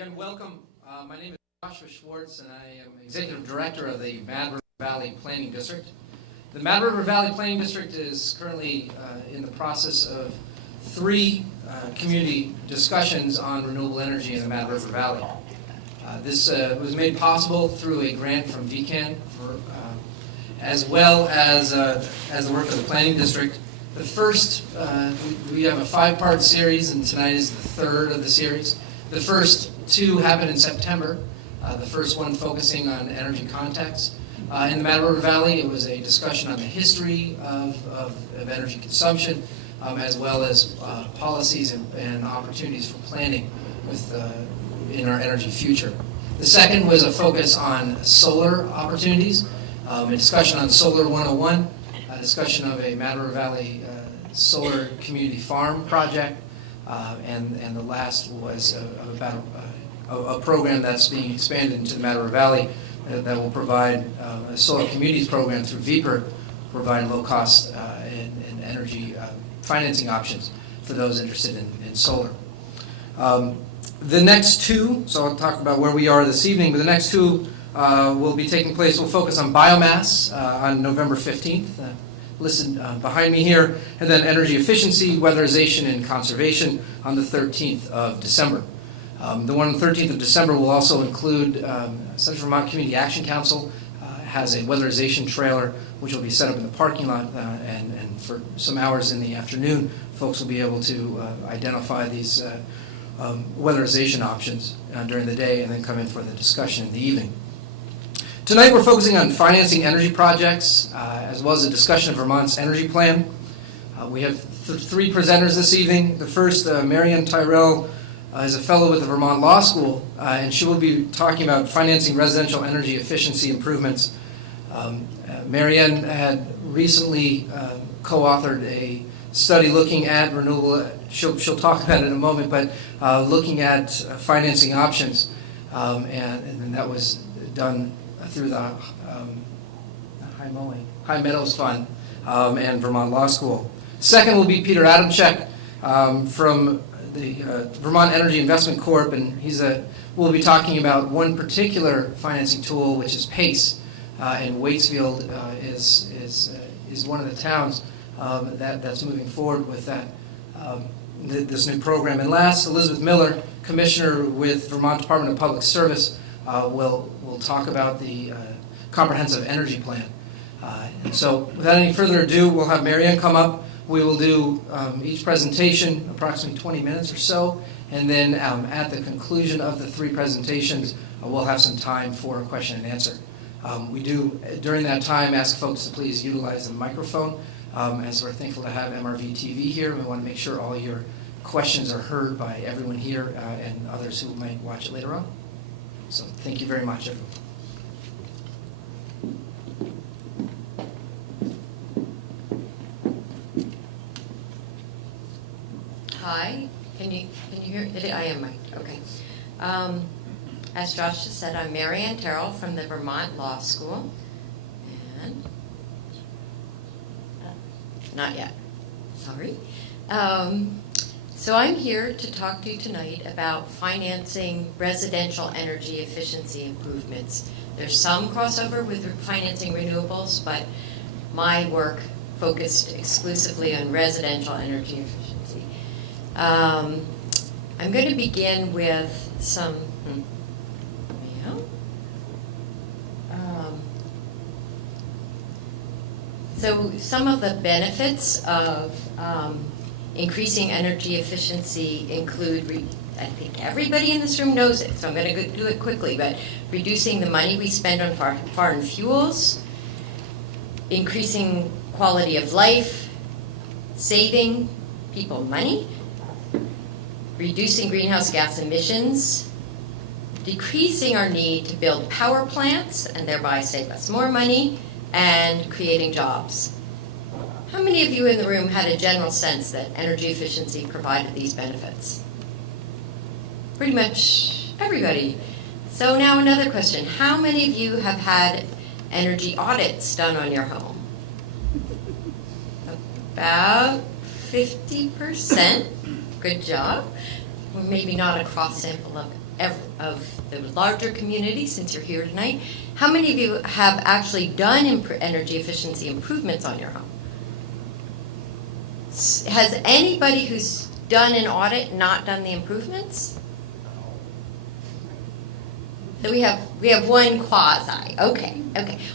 Again, welcome. My name is Joshua Schwartz, and I am Executive Director of the Mad River Valley Planning District. The Mad River Valley Planning District is currently in the process of three community discussions on renewable energy in the Mad River Valley. This was made possible through a grant from VEIC, as well as the work of the Planning District. The first, we have a five-part series, and tonight is the third of the series. The first two happened in September. The first one focusing on energy context. In the Mad River Valley, it was a discussion on the history of energy consumption, as well as policies and opportunities for planning in our energy future. The second was a focus on solar opportunities, a discussion on Solar 101, a discussion of a Mad River Valley solar community farm project, and the last was about a program that's being expanded into the Mad River Valley that will provide a solar communities program through VEIC, provide low-cost and energy financing options for those interested in solar. The next two, so I'll talk about where we are this evening, but the next two will be taking place. We'll focus on biomass on November 15th, listed behind me here, and then energy efficiency, weatherization, and conservation on the 13th of December. The one on the 13th of December will also include Central Vermont Community Action Council has a weatherization trailer which will be set up in the parking lot, and for some hours in the afternoon, folks will be able to identify these weatherization options during the day and then come in for the discussion in the evening. Tonight we're focusing on financing energy projects as well as a discussion of Vermont's energy plan. We have three presenters this evening. The first, Marianne Tyrrell, is a fellow with the Vermont Law School, and she will be talking about financing residential energy efficiency improvements. Marianne had recently co-authored a study looking at renewable, she'll talk about it in a moment, but looking at financing options, and that was done through the High Meadows Fund and Vermont Law School. Second will be Peter Adamczyk from the Vermont Energy Investment Corp, and we'll be talking about one particular financing tool, which is PACE, and Waitsfield is one of the towns that's moving forward with that this new program. And last, Elizabeth Miller, Commissioner with Vermont Department of Public Service, will talk about the comprehensive energy plan. And so without any further ado, we'll have Marianne come up. We will do each presentation approximately 20 minutes or so, and then at the conclusion of the three presentations, we'll have some time for a question and answer. We do, during that time, ask folks to please utilize the microphone, as we're thankful to have MRV TV here. We want to make sure all your questions are heard by everyone here and others who might watch it later on. So thank you very much, everyone. Hi, can you hear? I am mic'd. Okay. As Josh just said, I'm Marianne Tyrrell from the Vermont Law School, and not yet. Sorry. So I'm here to talk to you tonight about financing residential energy efficiency improvements. There's some crossover with financing renewables, but my work focused exclusively on residential energy efficiency. I'm going to begin with some, so some of the benefits of increasing energy efficiency include, I think everybody in this room knows it, so I'm going to do it quickly, but reducing the money we spend on foreign fuels, increasing quality of life, saving people money, reducing greenhouse gas emissions, decreasing our need to build power plants and thereby save us more money, and creating jobs. How many of you in the room had a general sense that energy efficiency provided these benefits? Pretty much everybody. So now another question. How many of you have had energy audits done on your home? About 50%. Good job. maybe not a cross sample of the larger community, since you're here tonight, how many of you have actually done energy efficiency improvements on your home? Has anybody who's done an audit not done the improvements? So we have one quasi. Okay.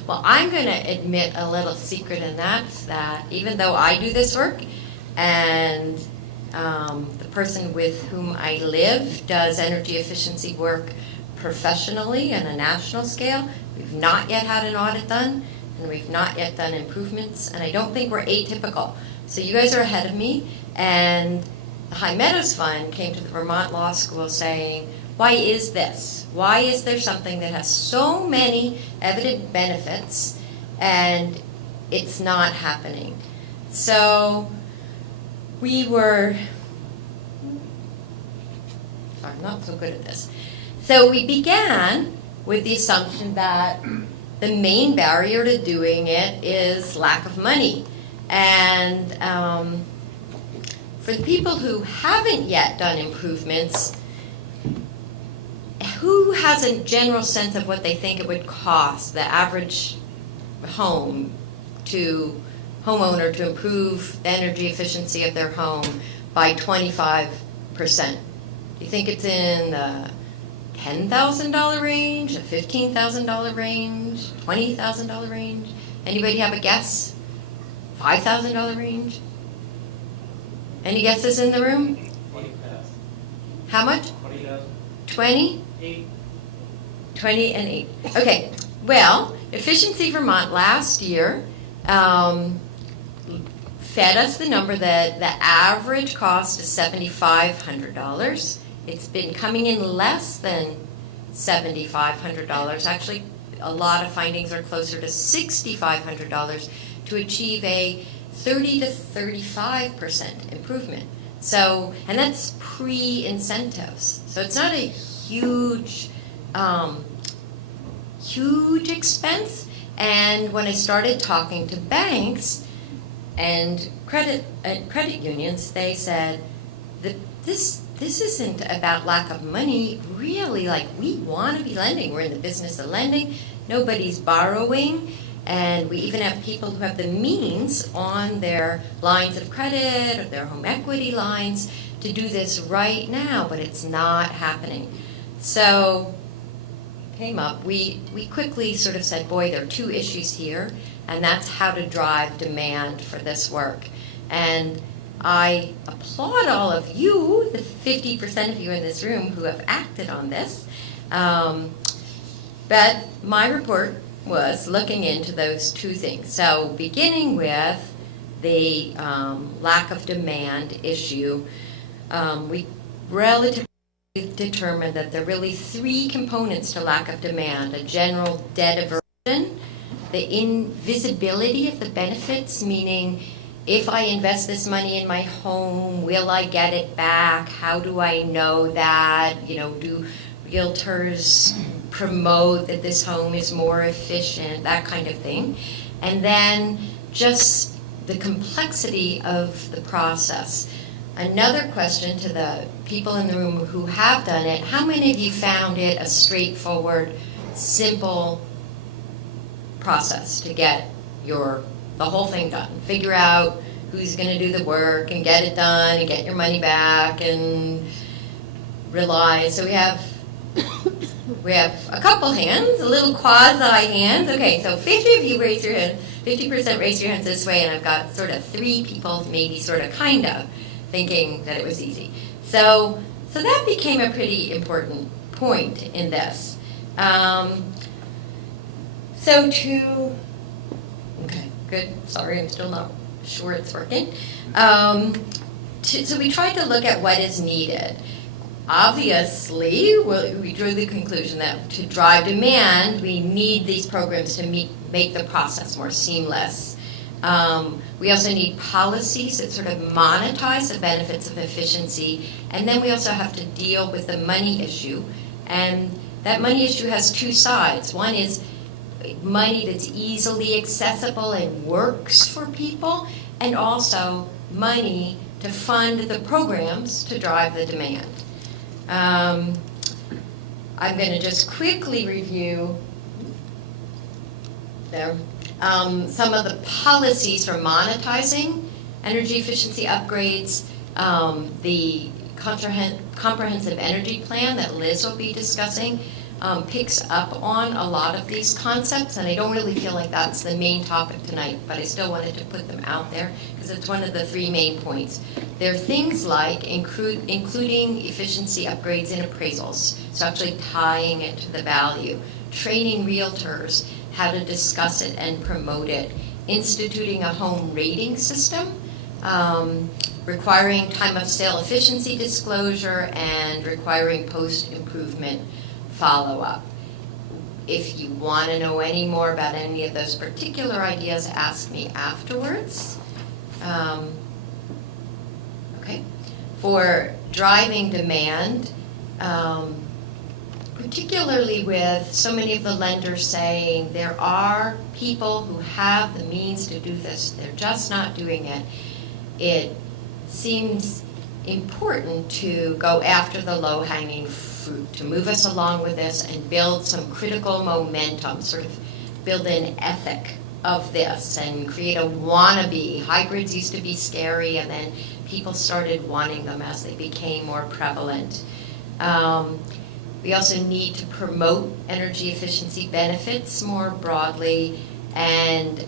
Well, I'm going to admit a little secret, and that's that even though I do this work, and the person with whom I live does energy efficiency work professionally on a national scale, we've not yet had an audit done, and we've not yet done improvements, and I don't think we're atypical. So you guys are ahead of me, and the High Meadows Fund came to the Vermont Law School saying, why is this? Why is there something that has so many evident benefits and it's not happening? So we were, sorry, I'm not so good at this. So we began with the assumption that the main barrier to doing it is lack of money. And for the people who haven't yet done improvements, who has a general sense of what they think it would cost the average homeowner to improve the energy efficiency of their home by 25%? Do you think it's in the $10,000 range, the $15,000 range, $20,000 range? Anybody have a guess? $5,000 range? Any guesses in the room? 20,000. How much? 20,000. 20? 8. 20 and 8. Okay. Well, Efficiency Vermont last year fed us the number that the average cost is $7,500. It's been coming in less than $7,500. Actually, a lot of findings are closer to $6,500 to achieve a 30 to 35% improvement. So, and that's pre-incentives. So it's not a huge expense. And when I started talking to banks and credit unions, they said that this isn't about lack of money. Really, like, we want to be lending. We're in the business of lending. Nobody's borrowing. And we even have people who have the means on their lines of credit or their home equity lines to do this right now, but it's not happening. So came up, we quickly sort of said, boy, there are two issues here, and that's how to drive demand for this work. And I applaud all of you, the 50% of you in this room who have acted on this. But my report was looking into those two things. So beginning with the lack of demand issue, we relatively determined that there are really three components to lack of demand: a general debt aversion, the invisibility of the benefits, meaning if I invest this money in my home, will I get it back? How do I know that? Do realtors promote that this home is more efficient, that kind of thing. And then just the complexity of the process. Another question to the people in the room who have done it: how many of you found it a straightforward, simple process to get the whole thing done? Figure out who's going to do the work and get it done and get your money back and rely. So we have a couple hands, a little quasi hands. Okay, so 50 of you raise your hand, 50% raise your hands this way, and I've got sort of 3 people, maybe sort of kind of, thinking that it was easy. So that became a pretty important point in this. Okay, good. Sorry, I'm still not sure it's working. So we tried to look at what is needed. Obviously, we drew the conclusion that to drive demand, we need these programs to make the process more seamless. We also need policies that sort of monetize the benefits of efficiency, and then we also have to deal with the money issue. And that money issue has 2 sides. One is money that's easily accessible and works for people, and also money to fund the programs to drive the demand. I'm going to just quickly review there some of the policies for monetizing energy efficiency upgrades, the comprehensive energy plan that Liz will be discussing picks up on a lot of these concepts, and I don't really feel like that's the main topic tonight, but I still wanted to put them out there because it's one of the 3 main points. There are things like including efficiency upgrades in appraisals, so actually tying it to the value, training realtors how to discuss it and promote it, instituting a home rating system, requiring time of sale efficiency disclosure, and requiring post-improvement follow-up. If you want to know any more about any of those particular ideas, ask me afterwards. Okay. For driving demand, particularly with so many of the lenders saying there are people who have the means to do this, they're just not doing it, it seems important to go after the low-hanging fruit, to move us along with this and build some critical momentum, sort of build an ethic of this and create a wannabe. Hybrids used to be scary, and then people started wanting them as they became more prevalent. We also need to promote energy efficiency benefits more broadly and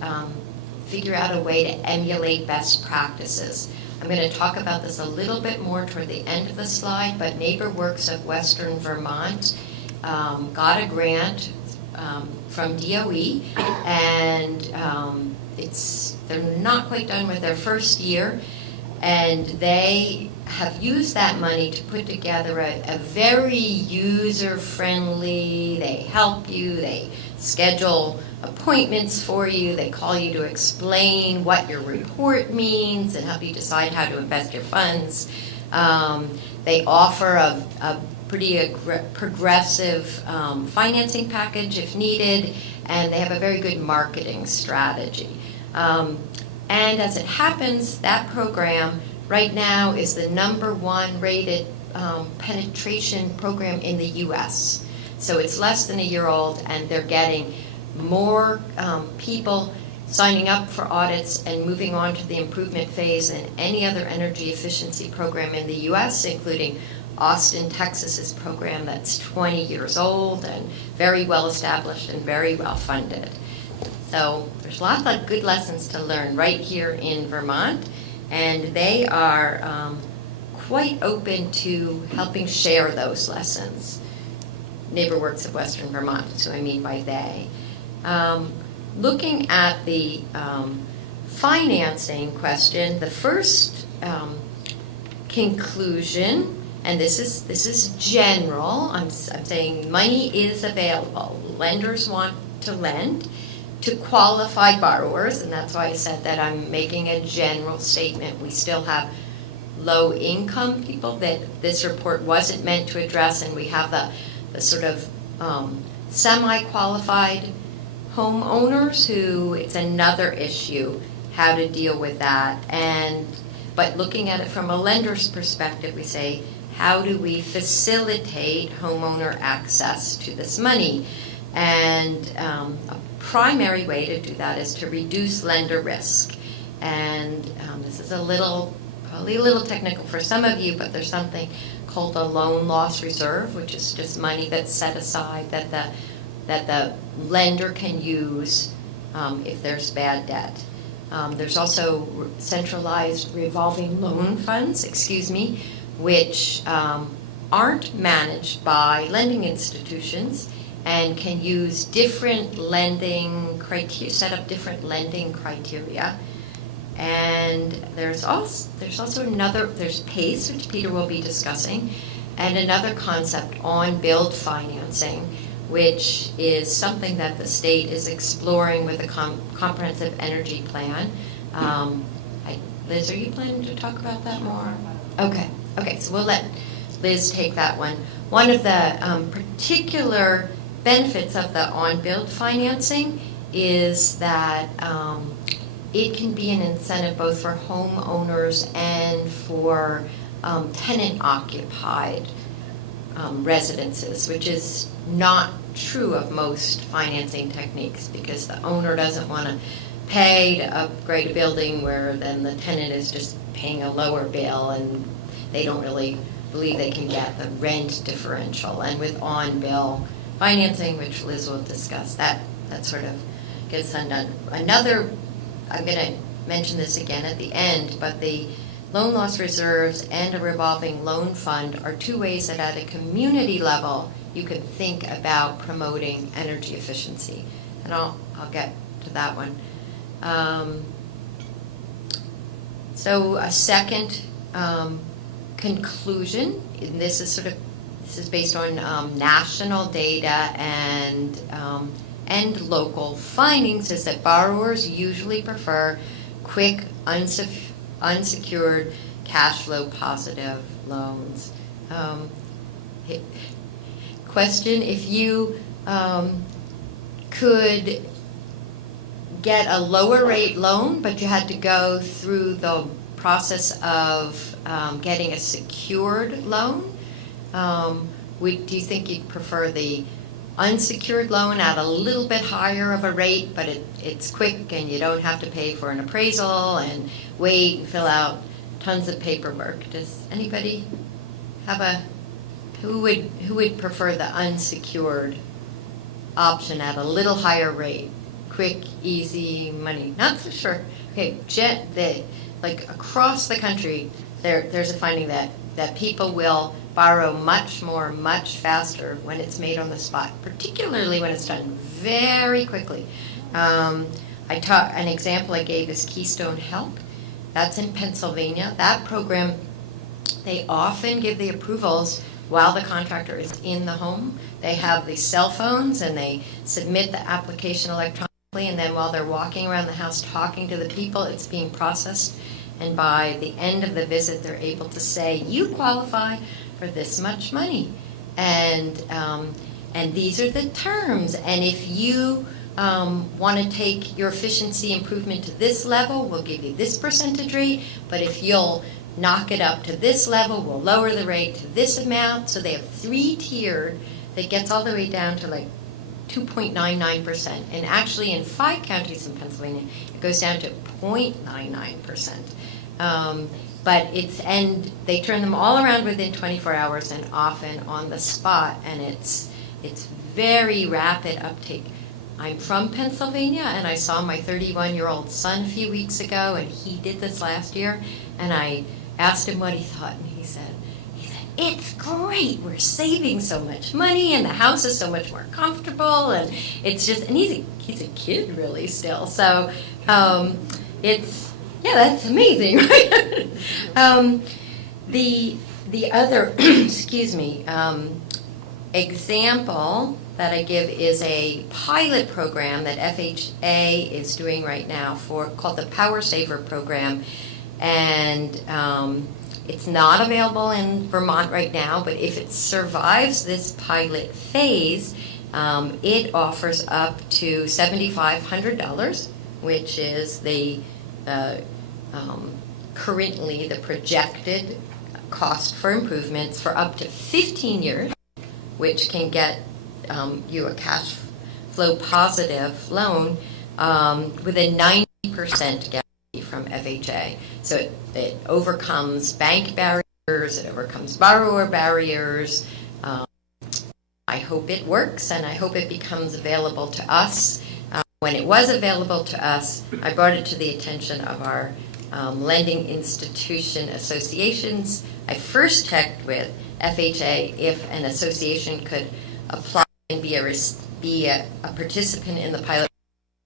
figure out a way to emulate best practices. I'm going to talk about this a little bit more toward the end of the slide, but NeighborWorks of Western Vermont got a grant from DOE, and they're not quite done with their first year, and they have used that money to put together a very user-friendly, they help you, they schedule appointments for you, they call you to explain what your report means and help you decide how to invest your funds. They offer a pretty progressive financing package if needed, and they have a very good marketing strategy. And as it happens, that program right now is the #1 rated penetration program in the U.S. So it's less than a year old, and they're getting more people signing up for audits and moving on to the improvement phase than any other energy efficiency program in the U.S., including Austin, Texas's program that's 20 years old and very well established and very well funded. So there's lots of good lessons to learn right here in Vermont, and they are quite open to helping share those lessons. NeighborWorks of Western Vermont is who I mean by they. Looking at the financing question, the first conclusion, and this is general, I'm saying money is available. Lenders want to lend to qualified borrowers, and that's why I said that I'm making a general statement. We still have low-income people that this report wasn't meant to address, and we have the sort of semi-qualified homeowners who it's another issue how to deal with that. But looking at it from a lender's perspective, we say, how do we facilitate homeowner access to this money? And a primary way to do that is to reduce lender risk. And this is probably a little technical for some of you, but there's something called a loan loss reserve, which is just money that's set aside that the lender can use if there's bad debt. There's also centralized revolving loan funds, which aren't managed by lending institutions and can use different lending criteria, set up different lending criteria. And there's PACE, which Peter will be discussing, and another concept on build financing, which is something that the state is exploring with a comprehensive energy plan. Liz, are you planning to talk about that more? Okay, so we'll let Liz take that one. One of the particular benefits of the on-build financing is that it can be an incentive both for homeowners and for tenant-occupied residences, which is not true of most financing techniques because the owner doesn't want to pay to upgrade a building where then the tenant is just paying a lower bill and they don't really believe they can get the rent differential. And with on-bill financing, which Liz will discuss, that sort of gets undone. Another, I'm going to mention this again at the end, but the loan loss reserves and a revolving loan fund are two ways that at a community level you can think about promoting energy efficiency. And I'll get to that one. So a second conclusion, and this is based on national data and local findings, is that borrowers usually prefer quick, unsecured, cash flow positive loans. Question, if you could get a lower rate loan, but you had to go through the process of getting a secured loan, do you think you'd prefer the unsecured loan at a little bit higher of a rate, but it's quick and you don't have to pay for an appraisal and wait and fill out tons of paperwork? Does anybody have who would prefer the unsecured option at a little higher rate? Quick, easy money. Not so sure. Okay, like across the country, there's a finding that people will borrow much more, much faster when it's made on the spot, particularly when it's done very quickly. An example I gave is Keystone Help. That's in Pennsylvania. That program, they often give the approvals while the contractor is in the home. They have the cell phones and they submit the application electronically, and then while they're walking around the house talking to the people, it's being processed. And by the end of the visit, they're able to say, you qualify for this much money. And these are the terms. And if you want to take your efficiency improvement to this level, we'll give you this percentage rate. But if you'll knock it up to this level, we'll lower the rate to this amount. So they have 3-tiered that gets all the way down to like 2.99%. And actually in 5 counties in Pennsylvania, it goes down to 0.99%. But they turn them all around within 24 hours and often on the spot, and it's very rapid uptake. I'm from Pennsylvania, and I saw my 31-year-old son a few weeks ago, and he did this last year, and I asked him what he thought, and he said, it's great, we're saving so much money, and the house is so much more comfortable, and it's just, and he's a kid really still, so that's amazing, right? The other, example that I give is a pilot program that FHA is doing right now called the Power Saver program, and it's not available in Vermont right now, but if it survives this pilot phase, it offers up to $7,500, which is the currently the projected cost for improvements for up to 15 years, which can get you a cash flow positive loan with a 90% guarantee from FHA. So it overcomes bank barriers, it overcomes borrower barriers. I hope it works, and I hope it becomes available to us. When it was available to us, I brought it to the attention of our lending institution associations. I first checked with FHA if an association could apply and be a participant in the pilot.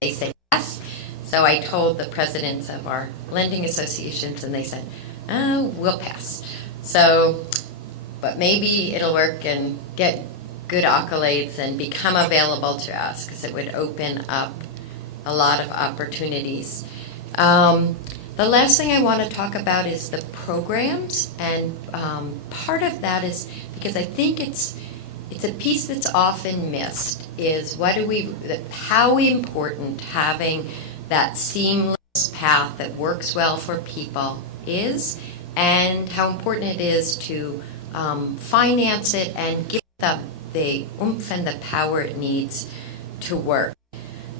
They said yes. So I told the presidents of our lending associations, and they said, we'll pass. So, but maybe it'll work and get good accolades and become available to us, because it would open up a lot of opportunities. The last thing I want to talk about is the programs, and part of that is because I think it's a piece that's often missed, is how important having that seamless path that works well for people is, and how important it is to finance it and give it the oomph and the power it needs to work.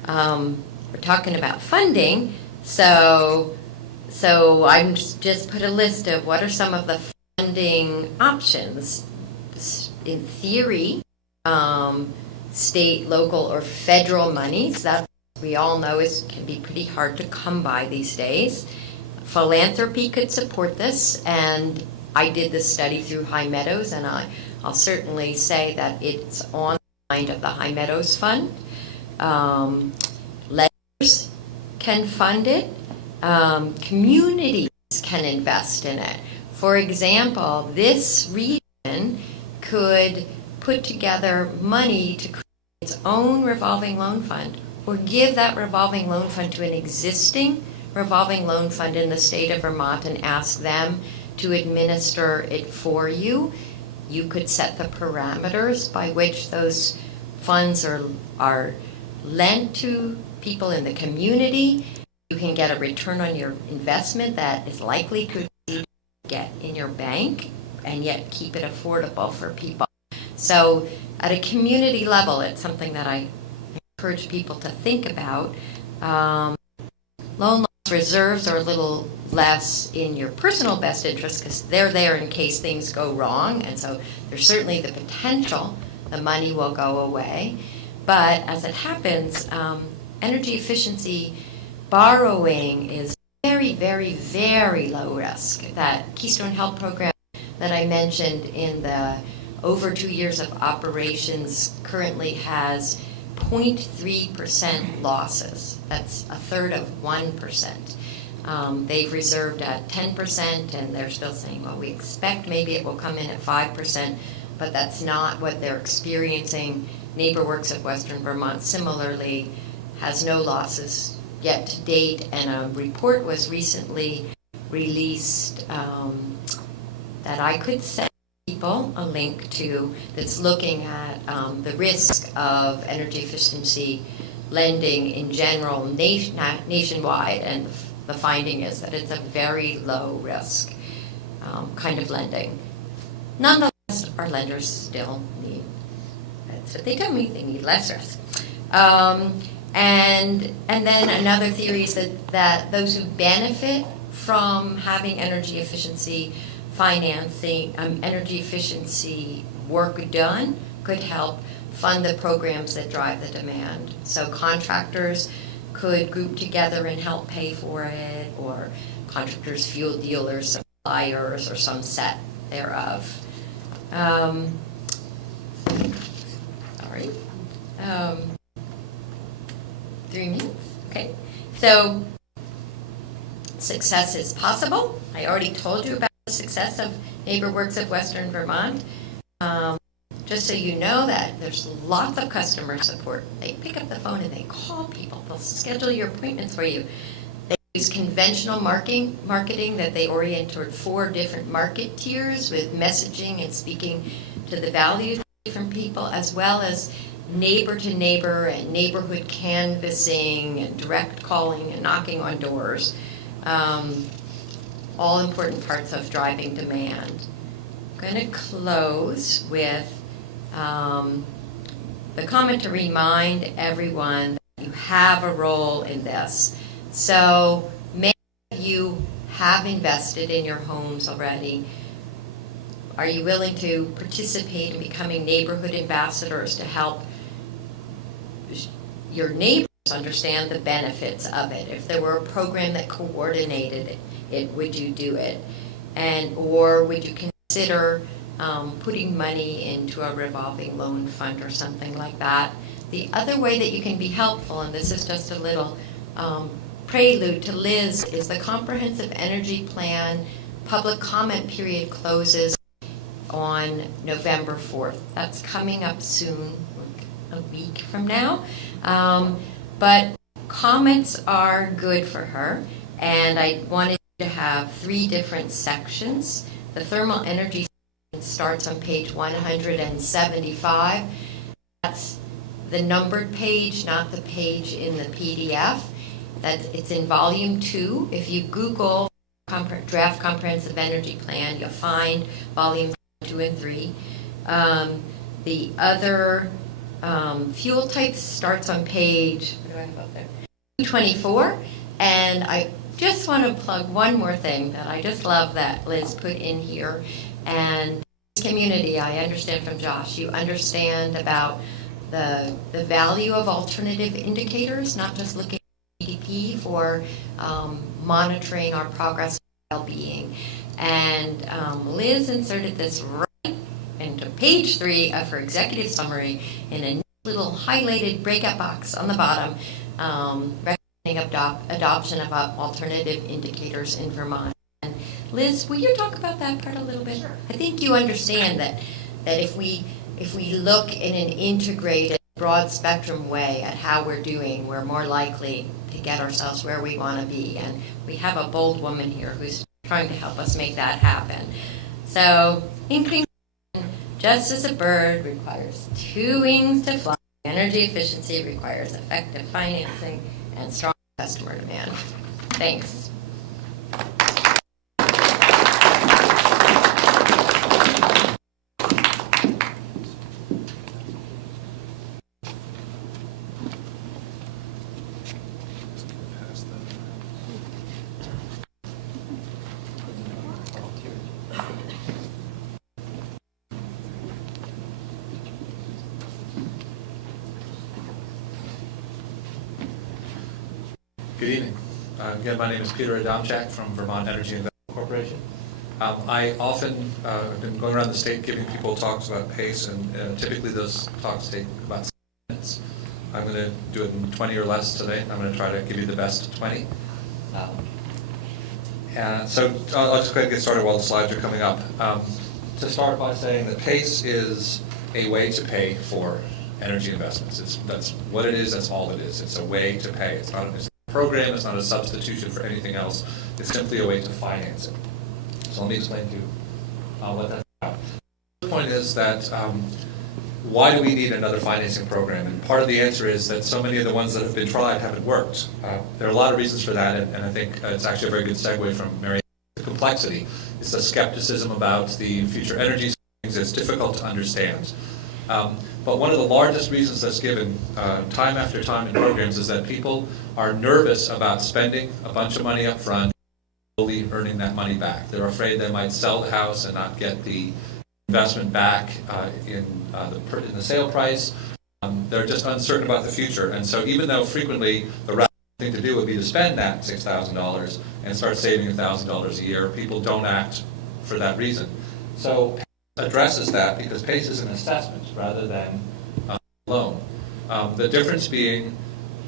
We're talking about funding, so I'm just put a list of what are some of the funding options. In theory, state, local, or federal monies, that we all know can be pretty hard to come by these days. Philanthropy could support this, and I did this study through High Meadows, and I'll certainly say that it's on the mind of the High Meadows Fund. Lenders can fund it. Communities can invest in it. For example, this region could put together money to create its own revolving loan fund, or give that revolving loan fund to an existing revolving loan fund in the state of Vermont and ask them to administer it for you. You could set the parameters by which those funds are lent to people in the community. You can get a return on your investment that is likely to get in your bank and yet keep it affordable for people. So at a community level, it's something that I encourage people to think about. Loan loss reserves are a little less in your personal best interest because they're there in case things go wrong, and so there's certainly the potential the money will go away. But as it happens, energy efficiency borrowing is very, very, very low risk. That Keystone Health program that I mentioned in the over 2 years of operations currently has 0.3% losses. That's a third of 1%. They've reserved at 10%, and they're still saying, well, we expect maybe it will come in at 5%, but that's not what they're experiencing. NeighborWorks of Western Vermont similarly has no losses yet to date, and a report was recently released that I could send people a link to that's looking at the risk of energy efficiency lending in general nationwide, and the finding is that it's a very low risk kind of lending. Nonetheless, our lenders still need, that's what they tell me, they need less risk. And then another theory is that those who benefit from having energy efficiency financing, energy efficiency work done could help fund the programs that drive the demand. So contractors could group together and help pay for it, or contractors, fuel dealers, suppliers, or some set thereof. Sorry. 3 minutes. Okay. So success is possible. I already told you about the success of NeighborWorks of Western Vermont. Just so you know that there's lots of customer support. They pick up the phone and they call people. They'll schedule your appointments for you. They use conventional marketing that they orient toward 4 different market tiers with messaging and speaking to the values of different people, as well as neighbor to neighbor and neighborhood canvassing and direct calling and knocking on doors. All important parts of driving demand. I'm going to close with the comment to remind everyone that you have a role in this. So many of you have invested in your homes already. Are you willing to participate in becoming neighborhood ambassadors to help your neighbors understand the benefits of it? If there were a program that coordinated it, would you do it? Or would you consider putting money into a revolving loan fund or something like that? The other way that you can be helpful, and this is just a little prelude to Liz, is the Comprehensive Energy Plan public comment period closes on November 4th. That's coming up soon, like a week from now. But comments are good for her, and I wanted to have 3 different sections. The thermal energy starts on page 175. That's the numbered page, not the page in the PDF. It's in volume 2. If you Google draft comprehensive energy plan, you'll find volume 2 2, and 3. The other fuel types starts on page, what do I have up there? 224. And I just want to plug one more thing that I just love that Liz put in here. And community, I understand from Josh, you understand about the value of alternative indicators, not just looking at GDP for monitoring our progress and well-being. And Liz inserted this right into page 3 of her executive summary in a little highlighted breakout box on the bottom, recommending adoption of alternative indicators in Vermont. And Liz, will you talk about that part a little bit? Sure. I think you understand that if we look in an integrated, broad spectrum way at how we're doing, we're more likely to get ourselves where we want to be. And we have a bold woman here who's trying to help us make that happen. So, in conclusion, just as a bird requires 2 wings to fly, energy efficiency requires effective financing and strong customer demand. Thanks. Good evening. Again, my name is Peter Adamczyk from Vermont Energy Investment Corporation. I often have been going around the state giving people talks about PACE, and typically those talks take about 6 minutes. I'm going to do it in 20 or less today. I'm going to try to give you the best 20. So I'll just go ahead and get started while the slides are coming up. To start by saying that PACE is a way to pay for energy investments. That's what it is. That's all it is. It's a way to pay. It's not a program. It's not a substitution for anything else. It's simply a way to finance it. So let me explain to you what that's about. The point is that why do we need another financing program? And part of the answer is that so many of the ones that have been tried haven't worked. There are a lot of reasons for that, and I think it's actually a very good segue from Marianne. The complexity. It's the skepticism about the future energy savings. It's difficult to understand. But one of the largest reasons that's given time after time in programs is that people are nervous about spending a bunch of money up front, slowly earning that money back. They're afraid they might sell the house and not get the investment back in the sale price. They're just uncertain about the future. And so even though frequently the right thing to do would be to spend that $6,000 and start saving $1,000 a year, people don't act for that reason. So addresses that because PACE is an assessment rather than a loan. The difference being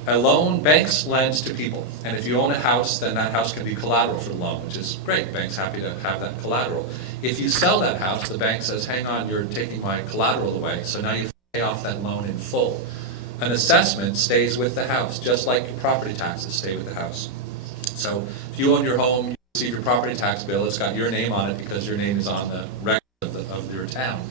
a loan, banks lend to people, and if you own a house, then that house can be collateral for the loan, which is great. Bank's happy to have that collateral. If you sell that house, the bank says, hang on, you're taking my collateral away, so now you pay off that loan in full. An assessment stays with the house, just like your property taxes stay with the house. So if you own your home, you receive your property tax bill, it's got your name on it because your name is on the record of your town.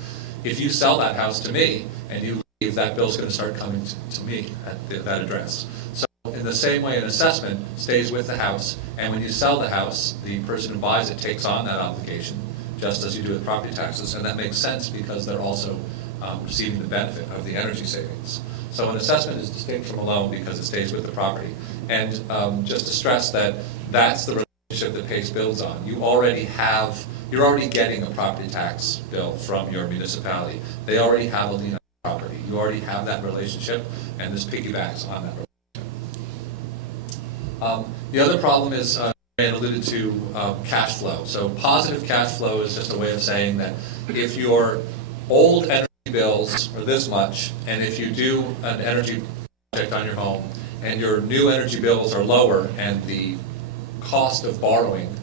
If you sell that house to me and you leave, that bill's going to start coming to me at that address. So in the same way, an assessment stays with the house, and when you sell the house, the person who buys it takes on that obligation, just as you do with property taxes, and that makes sense because they're also receiving the benefit of the energy savings. So an assessment is distinct from a loan because it stays with the property. And just to stress that that's the relationship that PACE builds on. You're already getting a property tax bill from your municipality. They already have a lien on property. You already have that relationship, and this piggybacks on that relationship. The other problem is, Marianne alluded to cash flow. So positive cash flow is just a way of saying that if your old energy bills are this much, and if you do an energy project on your home, and your new energy bills are lower, and the cost of borrowing,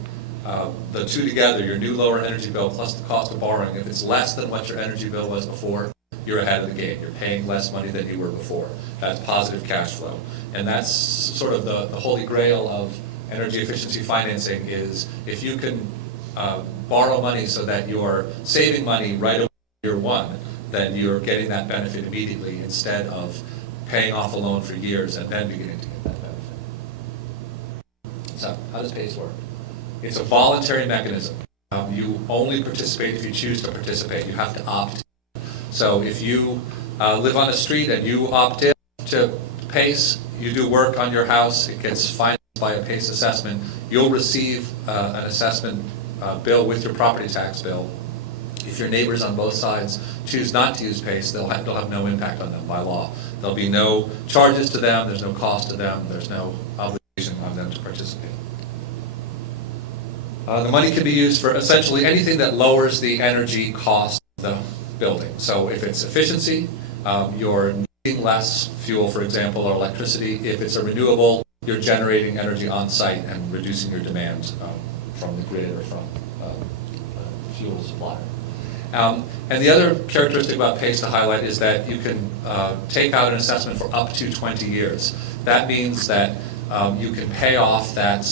the two together, your new lower energy bill plus the cost of borrowing, if it's less than what your energy bill was before, you're ahead of the game. You're paying less money than you were before. That's positive cash flow. And that's sort of the holy grail of energy efficiency financing is if you can borrow money so that you're saving money right away year one, then you're getting that benefit immediately instead of paying off a loan for years and then beginning to get that benefit. So how does PACE work? It's a voluntary mechanism. You only participate if you choose to participate. You have to opt in. So if you live on a street and you opt in to PACE, you do work on your house, it gets financed by a PACE assessment, you'll receive an assessment bill with your property tax bill. If your neighbors on both sides choose not to use PACE, they'll have no impact on them by law. There'll be no charges to them, there's no cost to them, there's no obligation on them to participate. The money can be used for essentially anything that lowers the energy cost of the building. So if it's efficiency, you're needing less fuel, for example, or electricity. If it's a renewable, you're generating energy on site and reducing your demand from the grid or from a fuel supplier. And the other characteristic about PACE to highlight is that you can take out an assessment for up to 20 years. That means that you can pay off that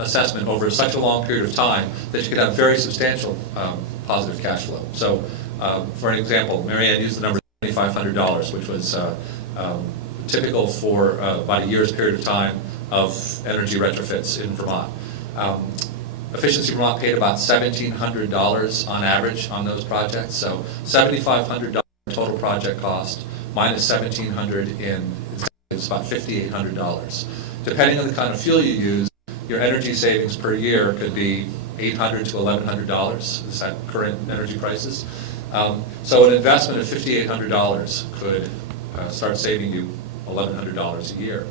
assessment over such a long period of time that you can have very substantial positive cash flow. So, for an example, Marianne used the number $2,500, which was typical for about a year's period of time of energy retrofits in Vermont. Efficiency Vermont paid about $1,700 on average on those projects. So $7,500 total project cost minus $1,700 in is about $5,800. Depending on the kind of fuel you use, your energy savings per year could be $800 to $1,100. Is that current energy prices? So an investment of $5,800 could start saving you $1,100 a year.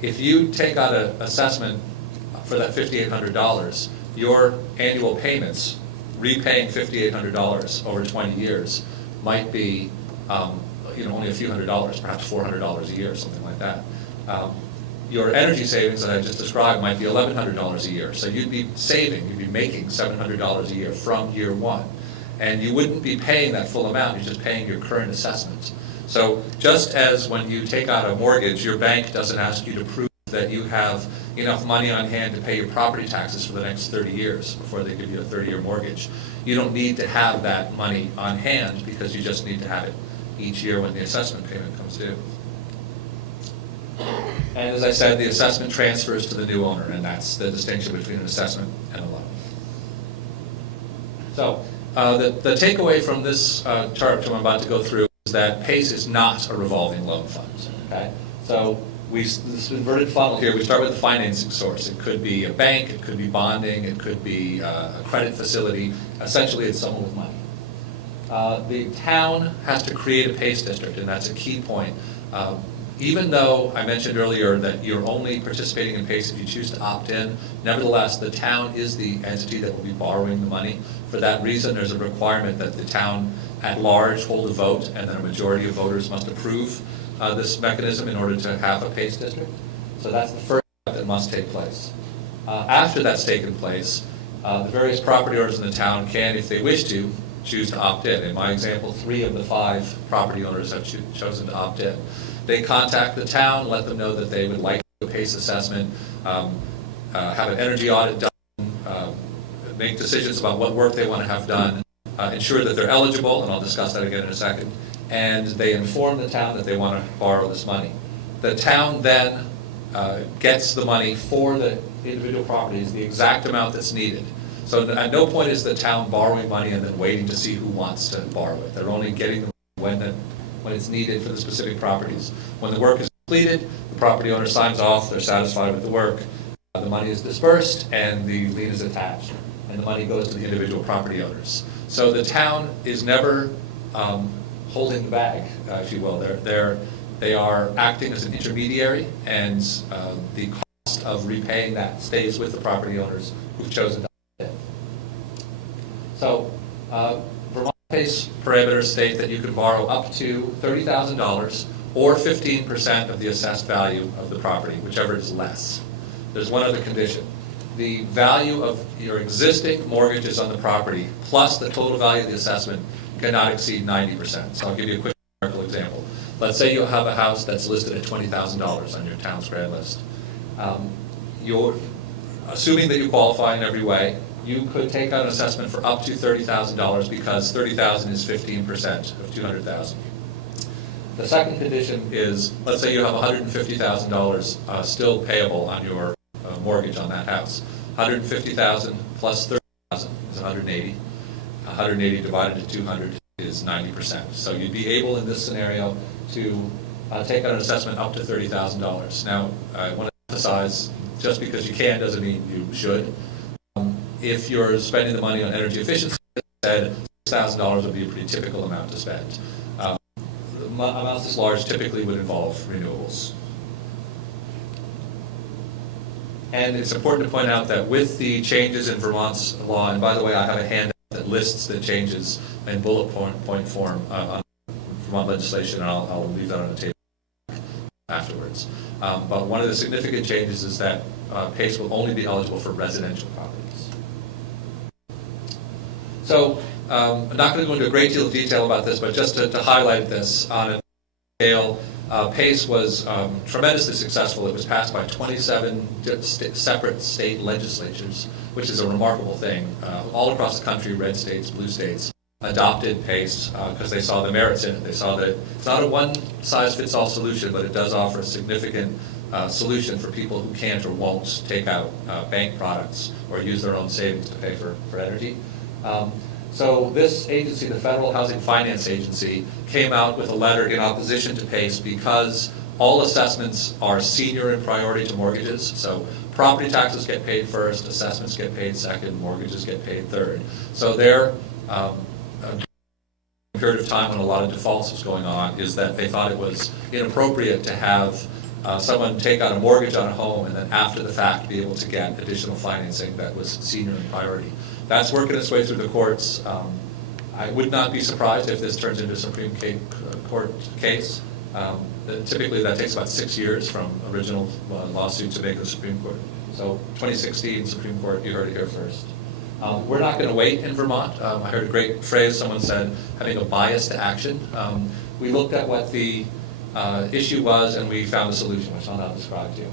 If you take out an assessment for that $5,800, your annual payments, repaying $5,800 over 20 years, might be only a few $100s, perhaps $400 a year, something like that. Your energy savings that I just described might be $1,100 a year. So you'd be making $700 a year from year one. And you wouldn't be paying that full amount, you're just paying your current assessments. So just as when you take out a mortgage, your bank doesn't ask you to prove that you have enough money on hand to pay your property taxes for the next 30 years before they give you a 30-year mortgage. You don't need to have that money on hand because you just need to have it each year when the assessment payment comes due. And as I said, the assessment transfers to the new owner, and that's the distinction between an assessment and a loan. So the takeaway from this chart which I'm about to go through is that PACE is not a revolving loan fund. Okay? So this inverted funnel here, we start with the financing source. It could be a bank, it could be bonding, it could be a credit facility. Essentially, it's someone with money. The town has to create a PACE district, and that's a key point. Even though I mentioned earlier that you're only participating in PACE if you choose to opt in, nevertheless, the town is the entity that will be borrowing the money. For that reason, there's a requirement that the town at large hold a vote, and then a majority of voters must approve this mechanism in order to have a PACE district. So that's the first step that must take place. After that's taken place, the various property owners in the town can, if they wish to, choose to opt in. In my example, 3 of the 5 property owners have chosen to opt in. They contact the town, let them know that they would like a PACE assessment, have an energy audit done, make decisions about what work they want to have done, ensure that they're eligible, and I'll discuss that again in a second, and they inform the town that they want to borrow this money. The town then gets the money for the individual properties, the exact amount that's needed. So at no point is the town borrowing money and then waiting to see who wants to borrow it. They're only getting the money when it's needed for the specific properties. When the work is completed, the property owner signs off, they're satisfied with the work, the money is dispersed, and the lien is attached, and the money goes to the individual property owners. So the town is never holding the bag, if you will. They are acting as an intermediary, and the cost of repaying that stays with the property owners who've chosen to opt in. So Vermont PACE parameters state that you can borrow up to $30,000 or 15% of the assessed value of the property, whichever is less. There's one other condition. The value of your existing mortgages on the property plus the total value of the assessment cannot exceed 90%. So I'll give you a quick numerical example. Let's say you have a house that's listed at $20,000 on your town's grant list. You're assuming that you qualify in every way, you could take out an assessment for up to $30,000 because $30,000 is 15% of $200,000. The second condition is, let's say you have $150,000 still payable on your mortgage on that house. $150,000 plus $30,000 180. 180 divided to 200 is 90%. So you'd be able in this scenario to take out an assessment up to $30,000. Now, I want to emphasize, just because you can doesn't mean you should. If you're spending the money on energy efficiency, as I said, $6,000 would be a pretty typical amount to spend. Amounts this large typically would involve renewables. And it's important to point out that with the changes in Vermont's law, and by the way, I have a handout that lists the changes in bullet point form on Vermont legislation, and I'll leave that on the table afterwards. But one of the significant changes is that PACE will only be eligible for residential properties. So I'm not going to go into a great deal of detail about this, but just to highlight this on a scale, PACE was tremendously successful. It was passed by 27 separate state legislatures, which is a remarkable thing. All across the country, red states, blue states, adopted PACE because they saw the merits in it. They saw that it's not a one-size-fits-all solution, but it does offer a significant solution for people who can't or won't take out bank products or use their own savings to pay for energy. So this agency, the Federal Housing Finance Agency, came out with a letter in opposition to PACE because all assessments are senior in priority to mortgages. So property taxes get paid first, assessments get paid second, mortgages get paid third. So their period of time when a lot of defaults was going on is that they thought it was inappropriate to have someone take out a mortgage on a home and then after the fact be able to get additional financing that was senior in priority. That's working its way through the courts. I would not be surprised if this turns into a Supreme Court case. Typically that takes about 6 years from original lawsuit to make the Supreme Court. So 2016 Supreme Court, you heard it here first. We're not going to wait in Vermont. I heard a great phrase someone said, having a bias to action. We looked at what the issue was and we found a solution, which I'll now describe to you.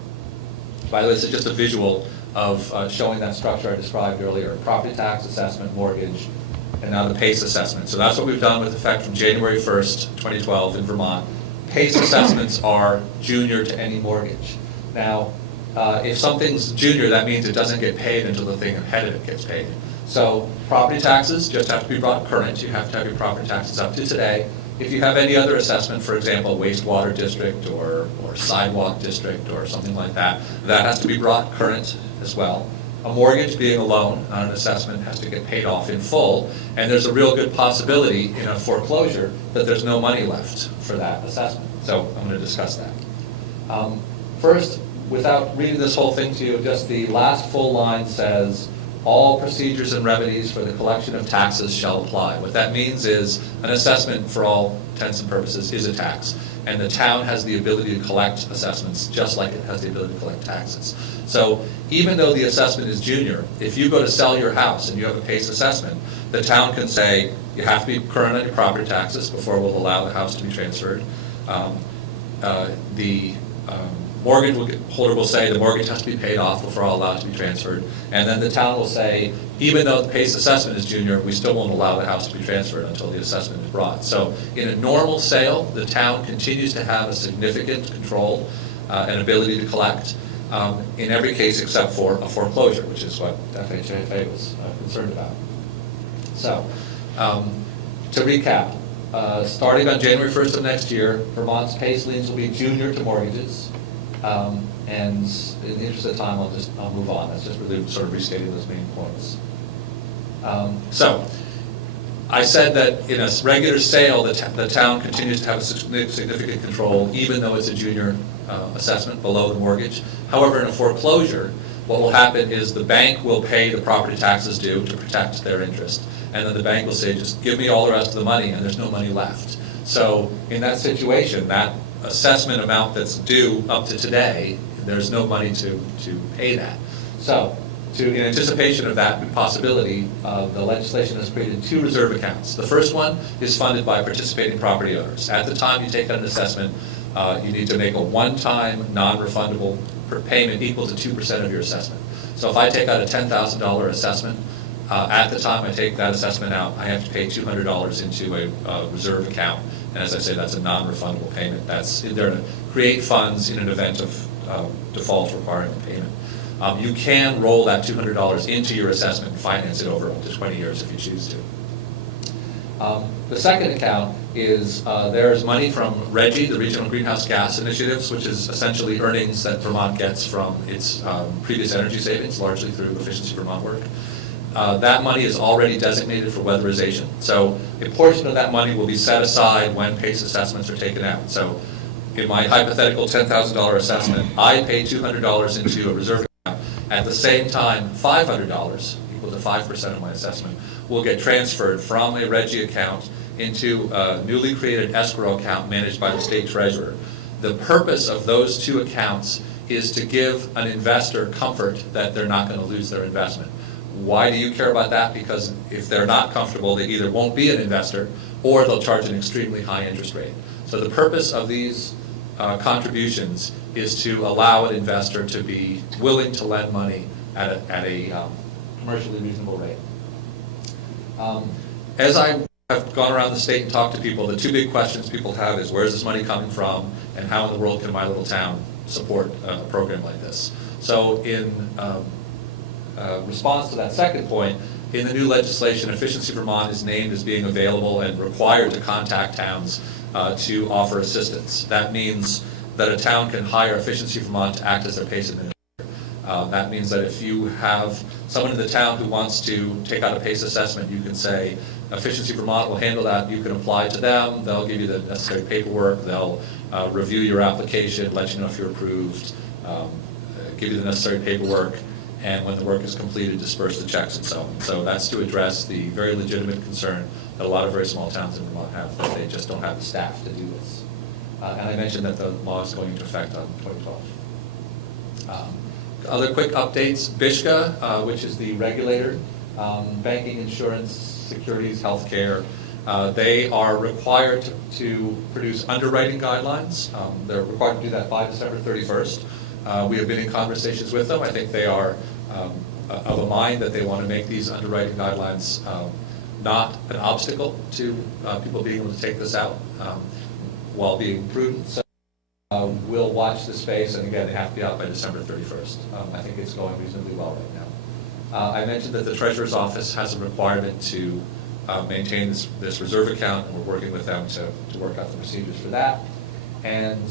By the way, this is just a visual of showing that structure I described earlier. Property tax, assessment, mortgage, and now the PACE assessment. So that's what we've done with effect from January 1st, 2012 in Vermont. PACE assessments are junior to any mortgage. Now, if something's junior, that means it doesn't get paid until the thing ahead of it gets paid. So property taxes just have to be brought current. You have to have your property taxes up to today. If you have any other assessment, for example, wastewater district or sidewalk district or something like that, that has to be brought current as well. A mortgage, being a loan, not an assessment, has to get paid off in full, and there's a real good possibility in a foreclosure that there's no money left for that assessment. So I'm going to discuss that. First, without reading this whole thing to you, just the last full line says, all procedures and remedies for the collection of taxes shall apply. What that means is an assessment, for all intents and purposes, is a tax. And the town has the ability to collect assessments just like it has the ability to collect taxes. So even though the assessment is junior, if you go to sell your house and you have a PACE assessment, the town can say you have to be current on your property taxes before we'll allow the house to be transferred. The mortgage holder will say the mortgage has to be paid off before I'll allow it to be transferred. And then the town will say, even though the PACE assessment is junior, we still won't allow the house to be transferred until the assessment is brought. So in a normal sale, the town continues to have a significant control and ability to collect in every case except for a foreclosure, which is what FHFA was concerned about. So to recap, starting on January 1st of next year, Vermont's PACE liens will be junior to mortgages. And in the interest of time, I'll move on. That's just really sort of restating those main points. So I said that in a regular sale, the town continues to have a significant control, even though it's a junior assessment below the mortgage. However, in a foreclosure, what will happen is the bank will pay the property taxes due to protect their interest. And then the bank will say, just give me all the rest of the money, and there's no money left. So in that situation, that assessment amount that's due up to today, there's no money to pay that. So in anticipation of that possibility, the legislation has created 2 reserve accounts. The first one is funded by participating property owners. At the time you take out an assessment, you need to make a one-time non-refundable payment equal to 2% of your assessment. So if I take out a $10,000 assessment, at the time I take that assessment out, I have to pay $200 into a reserve account. And as I say, that's a non-refundable payment. That's there to create funds in an event of default requiring a payment. You can roll that $200 into your assessment and finance it over up to 20 years if you choose to. The second account is there's money from RGGI, the Regional Greenhouse Gas Initiatives, which is essentially earnings that Vermont gets from its previous energy savings, largely through Efficiency Vermont work. That money is already designated for weatherization. So a portion of that money will be set aside when PACE assessments are taken out. So in my hypothetical $10,000 assessment, I pay $200 into a reserve account. At the same time, $500, equal to 5% of my assessment, will get transferred from a RGGI account into a newly created escrow account managed by the state treasurer. The purpose of those two accounts is to give an investor comfort that they're not going to lose their investment. Why do you care about that? Because if they're not comfortable, they either won't be an investor or they'll charge an extremely high interest rate. So the purpose of these contributions is to allow an investor to be willing to lend money at a commercially reasonable rate. As I have gone around the state and talked to people, the two big questions people have is where's this money coming from and how in the world can my little town support a program like this? So in response to that second point, in the new legislation, Efficiency Vermont is named as being available and required to contact towns to offer assistance. That means that a town can hire Efficiency Vermont to act as their PACE administrator. That means that if you have someone in the town who wants to take out a PACE assessment, you can say, Efficiency Vermont will handle that. You can apply to them. They'll give you the necessary paperwork. They'll review your application, let you know if you're approved, give you the necessary paperwork, and when the work is completed, disperse the checks and so on. So that's to address the very legitimate concern that a lot of very small towns in Vermont have, that they just don't have the staff to do this. And I mentioned that the law is going into effect on 2012. Other quick updates, BISHCA, which is the regulator, banking, insurance, securities, healthcare, they are required to produce underwriting guidelines. They're required to do that by December 31st. We have been in conversations with them. I think they are of a mind that they want to make these underwriting guidelines not an obstacle to people being able to take this out while being prudent. So we'll watch the space, and again, they have to be out by December 31st. I think it's going reasonably well right now. I mentioned that the Treasurer's Office has a requirement to maintain this reserve account, and we're working with them to work out the procedures for that. And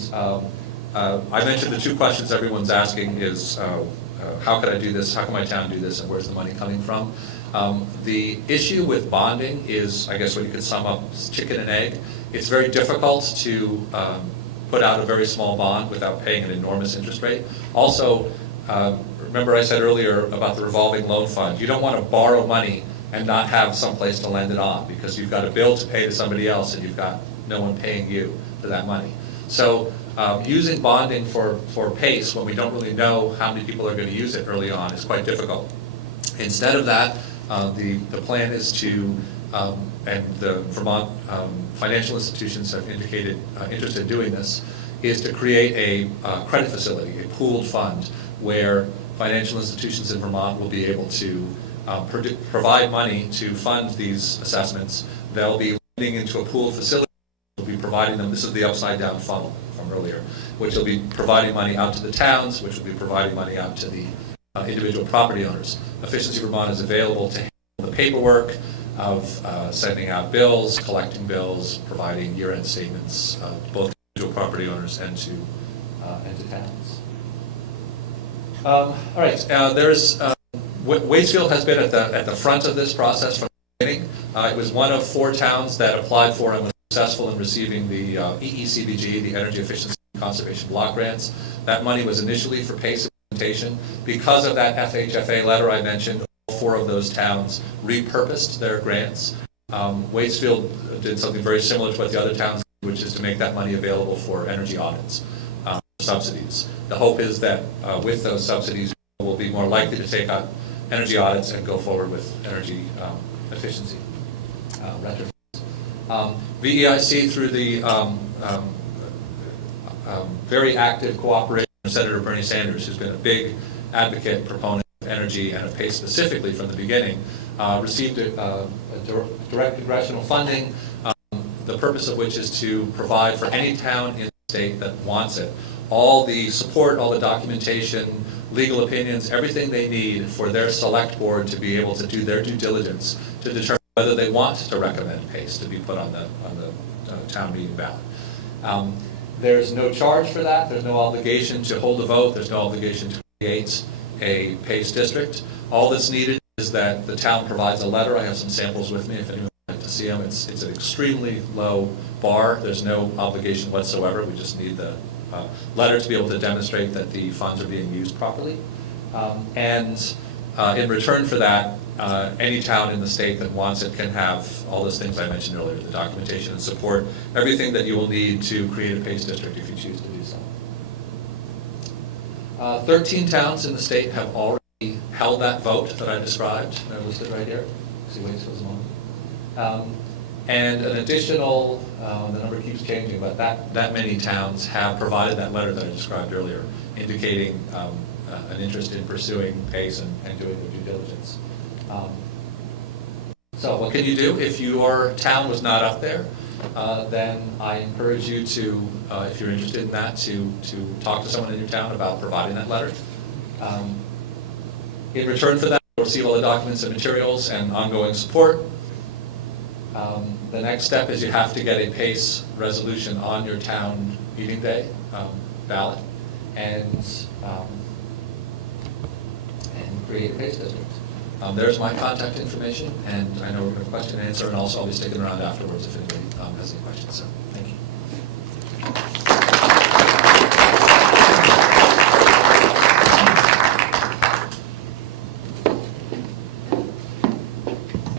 I mentioned the two questions everyone's asking is, how could I do this, how can my town do this, and where's the money coming from? The issue with bonding is, I guess what you could sum up as chicken and egg. It's very difficult to put out a very small bond without paying an enormous interest rate. Also, remember I said earlier about the revolving loan fund. You don't want to borrow money and not have some place to lend it on, because you've got a bill to pay to somebody else and you've got no one paying you for that money. So using bonding for PACE when we don't really know how many people are going to use it early on is quite difficult. Instead of that, the plan is to, and the Vermont financial institutions have indicated interest in doing this, is to create a credit facility, a pooled fund, where financial institutions in Vermont will be able to provide money to fund these assessments. They'll be lending into a pooled facility. We'll be providing them, this is the upside down funnel from earlier, which will be providing money out to the towns, which will be providing money out to the individual property owners. Efficiency Vermont is available to handle the paperwork of sending out bills, collecting bills, providing year-end statements, both to individual property owners and to towns. All right, there's Waitsfield has been at the front of this process from the beginning. It was one of 4 towns that applied for and was successful in receiving the EECBG, the Energy Efficiency and Conservation Block Grants. That money was initially for PACE implementation. Because of that FHFA letter I mentioned, all 4 of those towns repurposed their grants. Waitsfield did something very similar to what the other towns did, which is to make that money available for energy audits, subsidies. The hope is that with those subsidies, we'll be more likely to take out energy audits and go forward with energy efficiency retrofits. VEIC, through the very active cooperation of Senator Bernie Sanders, who's been a big advocate, proponent of energy and of PACE specifically from the beginning, received a direct congressional funding, the purpose of which is to provide for any town in the state that wants it all the support, all the documentation, legal opinions, everything they need for their select board to be able to do their due diligence to determine whether they want to recommend PACE to be put on the town meeting ballot. There's no charge for that. There's no obligation to hold a vote. There's no obligation to create a PACE district. All that's needed is that the town provides a letter. I have some samples with me if anyone would like to see them. It's an extremely low bar. There's no obligation whatsoever. We just need the letter to be able to demonstrate that the funds are being used properly. And in return for that, any town in the state that wants it can have all those things I mentioned earlier, the documentation and support, everything that you will need to create a PACE district if you choose to do so. 13 towns in the state have already held that vote that I described. They're listed right here. See, wait just a moment. And an additional, the number keeps changing, but that many towns have provided that letter that I described earlier, indicating an interest in pursuing PACE and doing the due diligence. So what can you do? If your town was not up there, then I encourage you to, if you're interested in that, to talk to someone in your town about providing that letter. In return for that, you'll receive all the documents and materials and ongoing support. The next step is you have to get a PACE resolution on your town meeting day ballot and create a PACE district. There's my contact information, and I know we're going to question and answer, and also I'll be sticking around afterwards if anybody has any questions. So, thank you.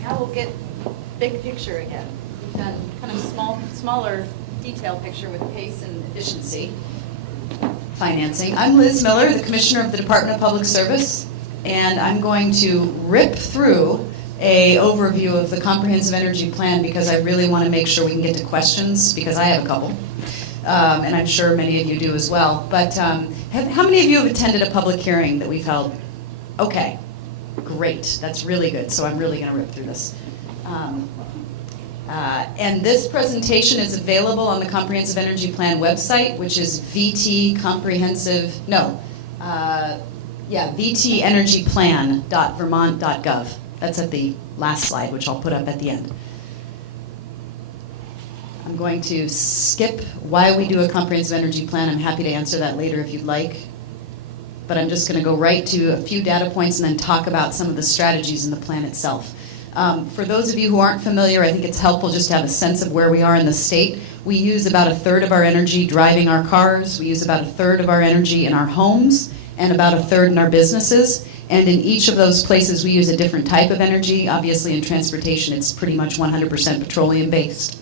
Now we'll get big picture again. We've done kind of smaller detail picture with pace and efficiency. Financing. I'm Liz Miller, the Commissioner of the Department of Public Service, and I'm going to rip through an overview of the Comprehensive Energy Plan because I really want to make sure we can get to questions because I have a couple, and I'm sure many of you do as well. But how many of you have attended a public hearing that we've held? Okay, great. That's really good. So I'm really going to rip through this. And this presentation is available on the Comprehensive Energy Plan website, which is vtenergyplan.vermont.gov. That's at the last slide, which I'll put up at the end. I'm going to skip why we do a comprehensive energy plan. I'm happy to answer that later if you'd like. But I'm just going to go right to a few data points and then talk about some of the strategies in the plan itself. For those of you who aren't familiar, I think it's helpful just to have a sense of where we are in the state. We use about a third of our energy driving our cars. We use about a third of our energy in our homes and about a third in our businesses. And in each of those places, we use a different type of energy. Obviously, in transportation, it's pretty much 100% petroleum-based.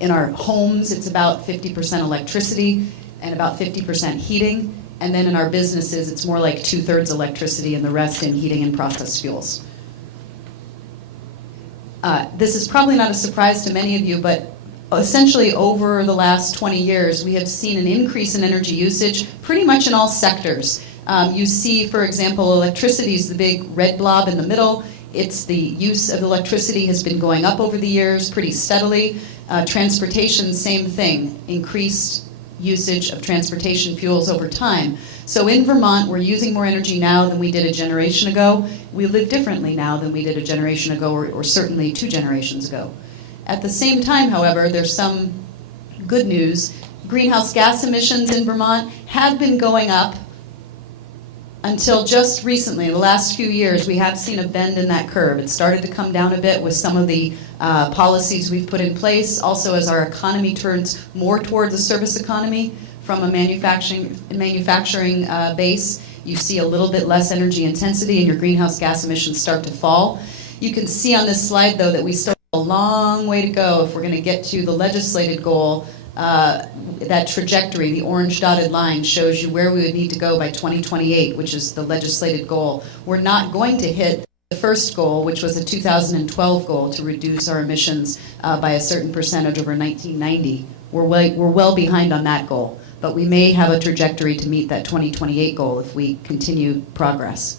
In our homes, it's about 50% electricity and about 50% heating. And then in our businesses, it's more like 2/3 electricity and the rest in heating and processed fuels. This is probably not a surprise to many of you, but essentially over the last 20 years, we have seen an increase in energy usage pretty much in all sectors. You see, for example, electricity is the big red blob in the middle. It's the use of electricity has been going up over the years pretty steadily. Transportation, same thing, increased usage of transportation fuels over time. So in Vermont, we're using more energy now than we did a generation ago. We live differently now than we did a generation ago, or certainly 2 generations ago. At the same time, however, there's some good news. Greenhouse gas emissions in Vermont have been going up until just recently. In the last few years, we have seen a bend in that curve. It started to come down a bit with some of the policies we've put in place. Also, as our economy turns more towards a service economy from a manufacturing base, you see a little bit less energy intensity and your greenhouse gas emissions start to fall. You can see on this slide, though, that we still have a long way to go if we're going to get to the legislated goal. That trajectory, the orange dotted line, shows you where we would need to go by 2028, which is the legislated goal. We're not going to hit the first goal, which was a 2012 goal to reduce our emissions by a certain percentage over 1990. We're well behind on that goal, but we may have a trajectory to meet that 2028 goal if we continue progress.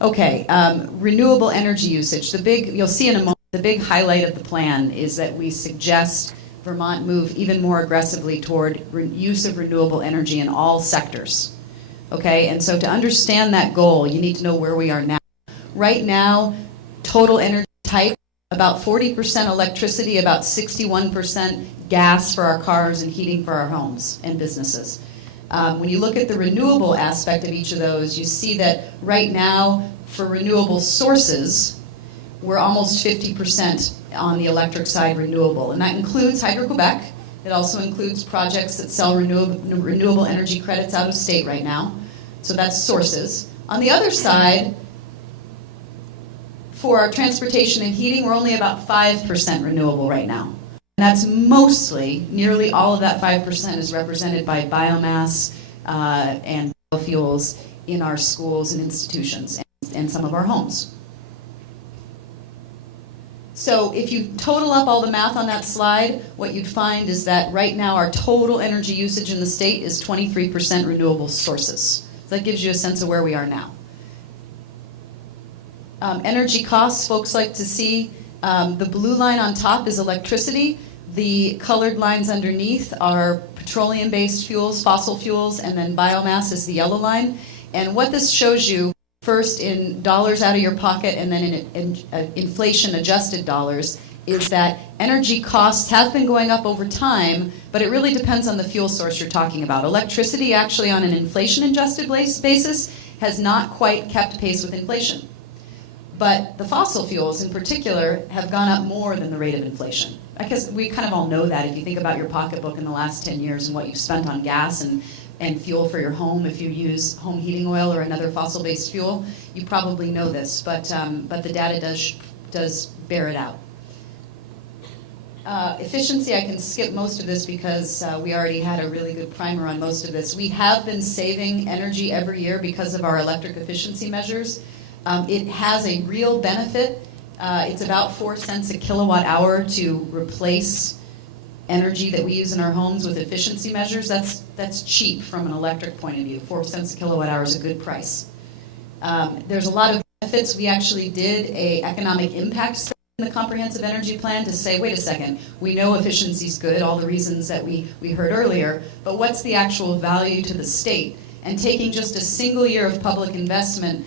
Okay, renewable energy usage. You'll see in a moment, the big highlight of the plan is that we suggest Vermont move even more aggressively toward use of renewable energy in all sectors. Okay, and so to understand that goal, you need to know where we are now. Right now, total energy type, about 40% electricity, about 61% gas for our cars and heating for our homes and businesses. When you look at the renewable aspect of each of those, you see that right now, for renewable sources, we're almost 50% on the electric side renewable. And that includes Hydro-Quebec. It also includes projects that sell renewable energy credits out of state right now. So that's sources. On the other side, for our transportation and heating, we're only about 5% renewable right now. And that's mostly, nearly all of that 5% is represented by biomass and biofuels in our schools and institutions and some of our homes. So if you total up all the math on that slide, what you'd find is that right now our total energy usage in the state is 23% renewable sources. So that gives you a sense of where we are now. Energy costs, folks like to see. The blue line on top is electricity. The colored lines underneath are petroleum-based fuels, fossil fuels, and then biomass is the yellow line. And what this shows you, first in dollars out of your pocket and then in inflation-adjusted dollars, is that energy costs have been going up over time, but it really depends on the fuel source you're talking about. Electricity, actually, on an inflation-adjusted basis, has not quite kept pace with inflation. But the fossil fuels, in particular, have gone up more than the rate of inflation. I guess we kind of all know that if you think about your pocketbook in the last 10 years and what you've spent on gas and fuel for your home. If you use home heating oil or another fossil-based fuel, you probably know this, but the data does bear it out. Efficiency, I can skip most of this because we already had a really good primer on most of this. We have been saving energy every year because of our electric efficiency measures. It has a real benefit. It's about 4 cents a kilowatt hour to replace energy that we use in our homes with efficiency measures. That's cheap from an electric point of view. 4 cents a kilowatt hour is a good price. There's a lot of benefits. We actually did an economic impact study in the comprehensive energy plan to say, wait a second, we know efficiency is good, all the reasons that we heard earlier, but what's the actual value to the state? And taking just a single year of public investment,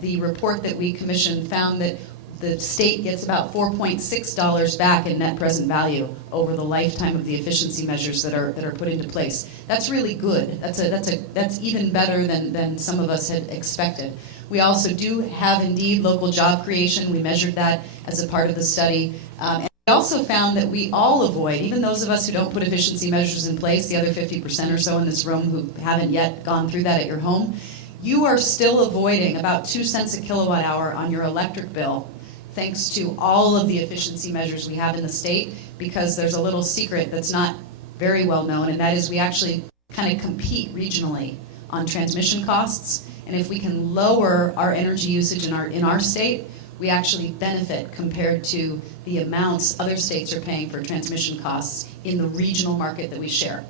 the report that we commissioned found that the state gets about $4.6 back in net present value over the lifetime of the efficiency measures that are put into place. That's really good. That's even better than some of us had expected. We also do have indeed local job creation. We measured that as a part of the study. And we also found that we all avoid, even those of us who don't put efficiency measures in place, the other 50% or so in this room who haven't yet gone through that at your home, you are still avoiding about 2 cents a kilowatt hour on your electric bill, thanks to all of the efficiency measures we have in the state, because there's a little secret that's not very well known, and that is we actually kind of compete regionally on transmission costs. And if we can lower our energy usage in our state, we actually benefit compared to the amounts other states are paying for transmission costs in the regional market that we share.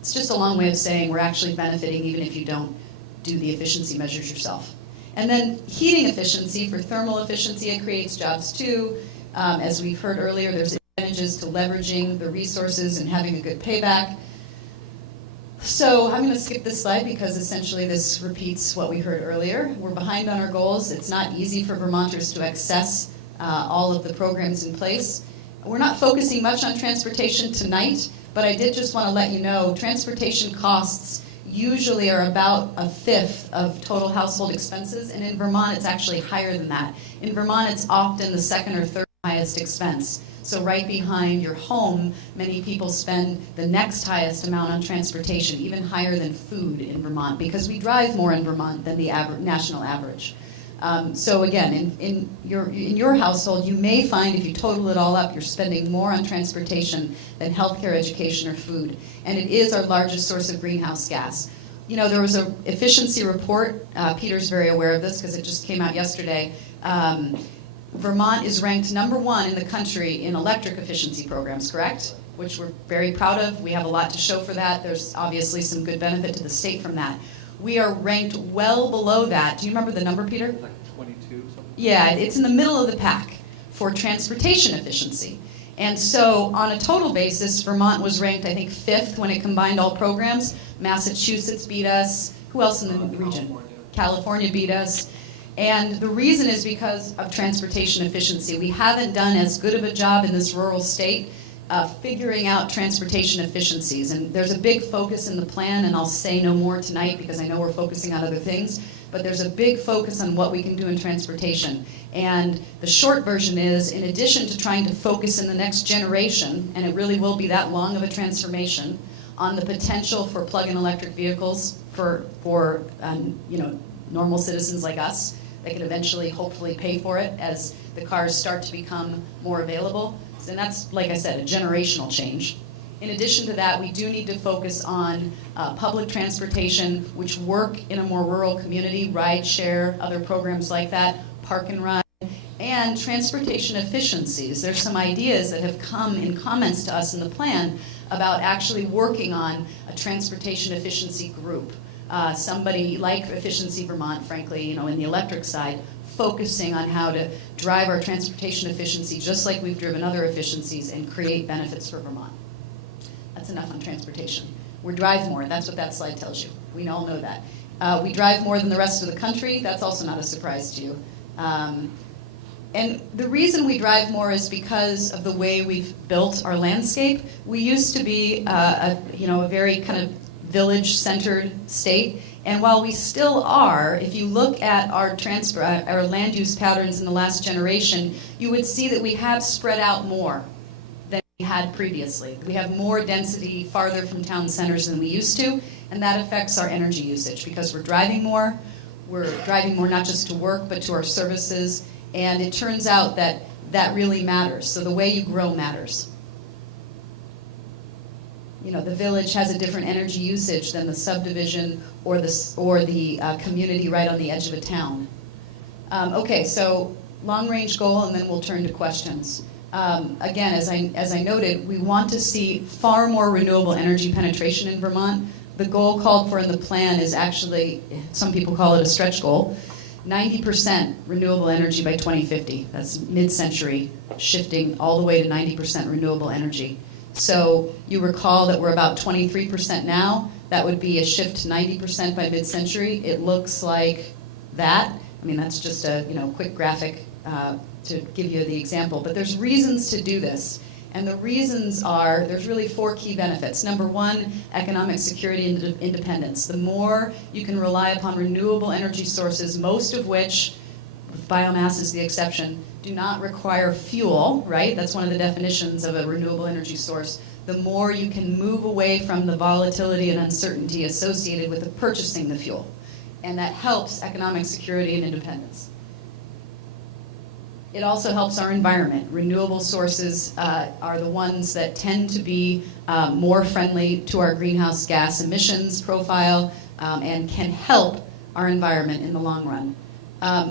It's just a long way of saying we're actually benefiting even if you don't do the efficiency measures yourself. And then heating efficiency, for thermal efficiency, it creates jobs too. As we've heard earlier, there's advantages to leveraging the resources and having a good payback. So I'm going to skip this slide because essentially this repeats what we heard earlier. We're behind on our goals. It's not easy for Vermonters to access all of the programs in place. We're not focusing much on transportation tonight, but I did just want to let you know transportation costs usually are about 1/5 of total household expenses, and in Vermont it's actually higher than that. In Vermont it's often the second or third highest expense. So right behind your home, many people spend the next highest amount on transportation, even higher than food in Vermont, because we drive more in Vermont than the national average. So again, in your household, you may find if you total it all up, you're spending more on transportation than healthcare, education, or food. And it is our largest source of greenhouse gas. You know, there was an efficiency report. Peter's very aware of this because it just came out yesterday. Vermont is ranked #1 in the country in electric efficiency programs, correct? Which we're very proud of. We have a lot to show for that. There's obviously some good benefit to the state from that. We are ranked well below that. Do you remember the number, Peter? Like 22 something? Yeah, it's in the middle of the pack for transportation efficiency. And so on a total basis, Vermont was ranked, I think, 5th when it combined all programs. Massachusetts beat us. Who else in the region? California beat us. And the reason is because of transportation efficiency. We haven't done as good of a job in this rural state figuring out transportation efficiencies. And there's a big focus in the plan, and I'll say no more tonight because I know we're focusing on other things, but there's a big focus on what we can do in transportation. And the short version is, in addition to trying to focus in the next generation, and it really will be that long of a transformation, on the potential for plug-in electric vehicles for normal citizens like us, that can eventually hopefully pay for it as the cars start to become more available. And that's, like I said, a generational change. In addition to that, we do need to focus on public transportation, which work in a more rural community, ride share, other programs like that, park and ride, and transportation efficiencies. There's some ideas that have come in comments to us in the plan about actually working on a transportation efficiency group. Somebody like Efficiency Vermont, frankly, in the electric side, focusing on how to drive our transportation efficiency just like we've driven other efficiencies and create benefits for Vermont. That's enough on transportation. We drive more. That's what that slide tells you. We all know that. We drive more than the rest of the country. That's also not a surprise to you. And the reason we drive more is because of the way we've built our landscape. We used to be a very kind of village-centered state. And while we still are, if you look at our land use patterns in the last generation, you would see that we have spread out more than we had previously. We have more density farther from town centers than we used to, and that affects our energy usage because we're driving more. We're driving more not just to work, but to our services. And it turns out that that really matters. So the way you grow matters. The village has a different energy usage than the subdivision or the community right on the edge of a town. Okay, so long-range goal, and then we'll turn to questions. Again, as I noted, we want to see far more renewable energy penetration in Vermont. The goal called for in the plan is actually, some people call it a stretch goal, 90% renewable energy by 2050. That's mid-century, shifting all the way to 90% renewable energy. So you recall that we're about 23% now. That would be a shift to 90% by mid-century. It looks like that. I mean, that's just a quick graphic to give you the example. But there's reasons to do this. And the reasons are, there's really 4 key benefits. Number 1, economic security and independence. The more you can rely upon renewable energy sources, most of which, biomass is the exception, do not require fuel, right? That's one of the definitions of a renewable energy source. The more you can move away from the volatility and uncertainty associated with purchasing the fuel. And that helps economic security and independence. It also helps our environment. Renewable sources are the ones that tend to be more friendly to our greenhouse gas emissions profile and can help our environment in the long run.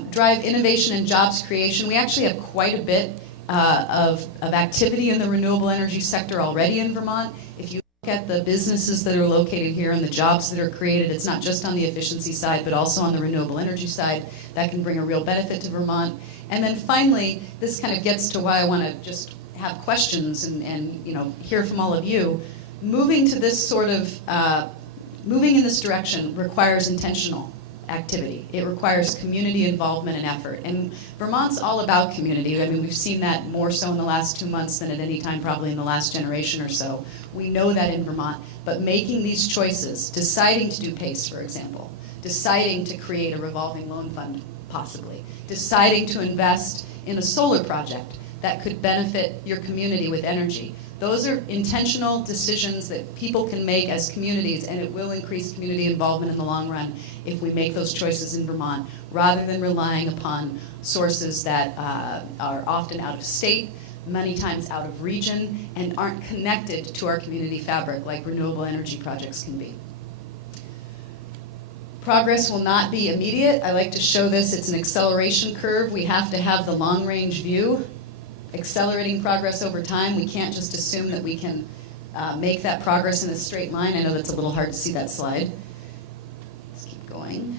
Drive innovation and jobs creation. We actually have quite a bit of activity in the renewable energy sector already in Vermont. If you look at the businesses that are located here and the jobs that are created, it's not just on the efficiency side, but also on the renewable energy side. That can bring a real benefit to Vermont. And then finally, this kind of gets to why I want to just have questions and hear from all of you. Moving to this sort of, moving in this direction requires intentional activity. It requires community involvement and effort. And Vermont's all about community. I mean, we've seen that more so in the last 2 months than at any time probably in the last generation or so. We know that in Vermont. But making these choices, deciding to do PACE, for example, deciding to create a revolving loan fund, possibly, deciding to invest in a solar project that could benefit your community with energy. Those are intentional decisions that people can make as communities, and it will increase community involvement in the long run if we make those choices in Vermont, rather than relying upon sources that are often out of state, many times out of region, and aren't connected to our community fabric like renewable energy projects can be. Progress will not be immediate. I like to show this. It's an acceleration curve. We have to have the long-range view. Accelerating progress over time. We can't just assume that we can make that progress in a straight line. I know that's a little hard to see that slide. Let's keep going.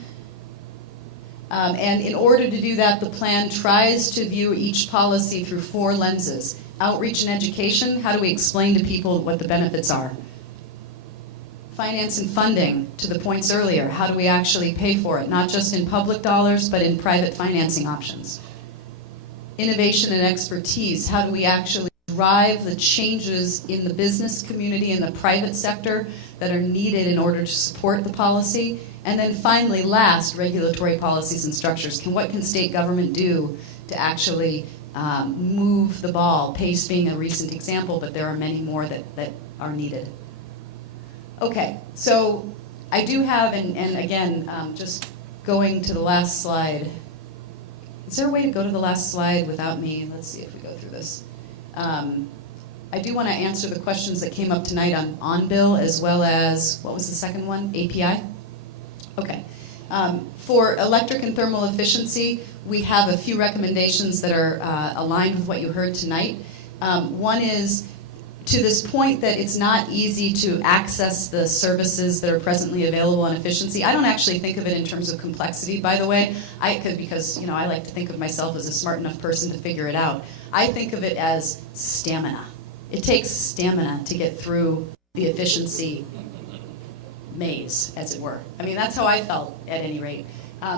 And in order to do that, the plan tries to view each policy through 4 lenses. Outreach and education, how do we explain to people what the benefits are? Finance and funding, to the points earlier, how do we actually pay for it? Not just in public dollars, but in private financing options. Innovation and expertise, how do we actually drive the changes in the business community and the private sector that are needed in order to support the policy? And then finally, last, regulatory policies and structures. What can state government do to actually move the ball? PACE being a recent example, but there are many more that are needed. Okay, so I do have, and again, just going to the last slide. Is there a way to go to the last slide without me? Let's see if we go through this. I do want to answer the questions that came up tonight on bill, as well as, what was the second one? API? Okay. For electric and thermal efficiency, we have a few recommendations that are aligned with what you heard tonight. One is, to this point that it's not easy to access the services that are presently available on efficiency. I don't actually think of it in terms of complexity, by the way, because I like to think of myself as a smart enough person to figure it out. I think of it as stamina. It takes stamina to get through the efficiency maze, as it were. I mean, that's how I felt, at any rate.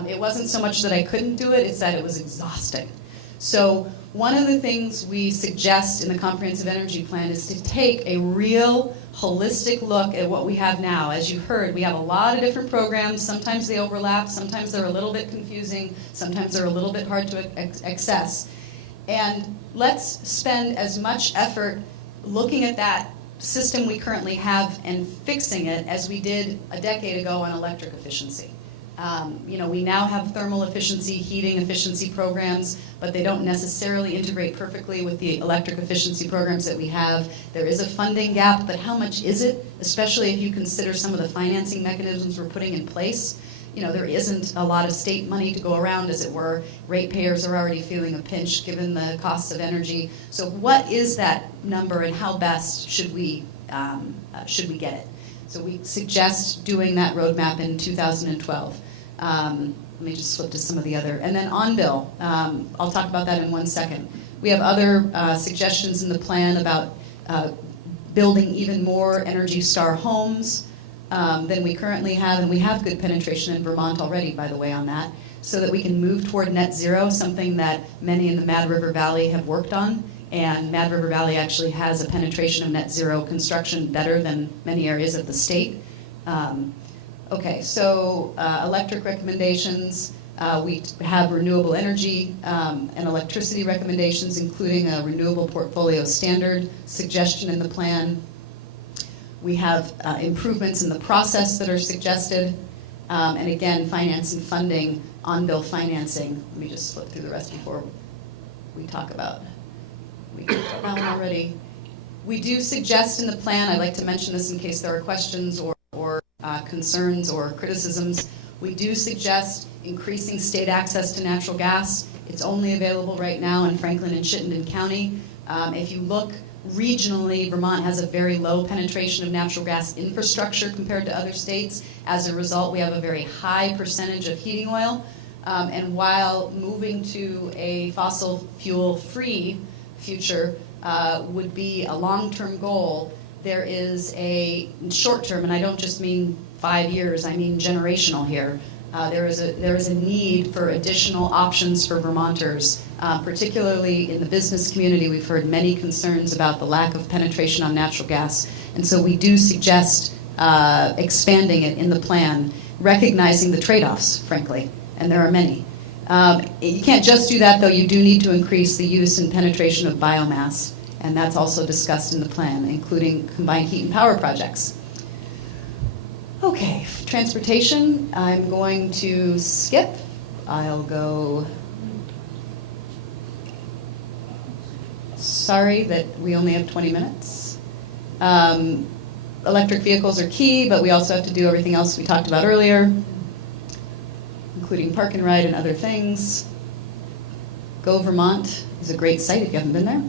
It wasn't so much that I couldn't do it, it's that it was exhausting. So one of the things we suggest in the Comprehensive Energy Plan is to take a real holistic look at what we have now. As you heard, we have a lot of different programs. Sometimes they overlap, sometimes they're a little bit confusing, sometimes they're a little bit hard to access. And let's spend as much effort looking at that system we currently have and fixing it as we did a decade ago on electric efficiency. We now have thermal efficiency, heating efficiency programs, but they don't necessarily integrate perfectly with the electric efficiency programs that we have. There is a funding gap, but how much is it? Especially if you consider some of the financing mechanisms we're putting in place. There isn't a lot of state money to go around, as it were. Ratepayers are already feeling a pinch given the costs of energy. So what is that number, and how best should we get it? So we suggest doing that roadmap in 2012. Let me just flip to some of the other. And then on bill, I'll talk about that in 1 second. We have other suggestions in the plan about building even more Energy Star homes than we currently have, and we have good penetration in Vermont already, by the way, on that, so that we can move toward net zero, something that many in the Mad River Valley have worked on. And Mad River Valley actually has a penetration of net zero construction better than many areas of the state. Okay, so electric recommendations. We have renewable energy and electricity recommendations, including a renewable portfolio standard suggestion in the plan. We have improvements in the process that are suggested. And again, finance and funding, on-bill financing. Let me just flip through the rest before we talk about. We talked about that one already. We do suggest in the plan, I'd like to mention this in case there are questions or concerns or criticisms, we do suggest increasing state access to natural gas. It's only available right now in Franklin and Chittenden County. If you look regionally, Vermont has a very low penetration of natural gas infrastructure compared to other states. As a result, we have a very high percentage of heating oil. And while moving to a fossil fuel-free future would be a long-term goal, there is a short-term, and I don't just mean 5 years, I mean generational here. There is a need for additional options for Vermonters, particularly in the business community. We've heard many concerns about the lack of penetration on natural gas, and so we do suggest expanding it in the plan, recognizing the trade-offs, frankly, and there are many. You can't just do that, though. You do need to increase the use and penetration of biomass, and that's also discussed in the plan, including combined heat and power projects. Okay, transportation, I'm going to skip. I'll go. Sorry that we only have 20 minutes. Electric vehicles are key, but we also have to do everything else we talked about earlier, including park and ride and other things. Go Vermont is a great site if you haven't been there.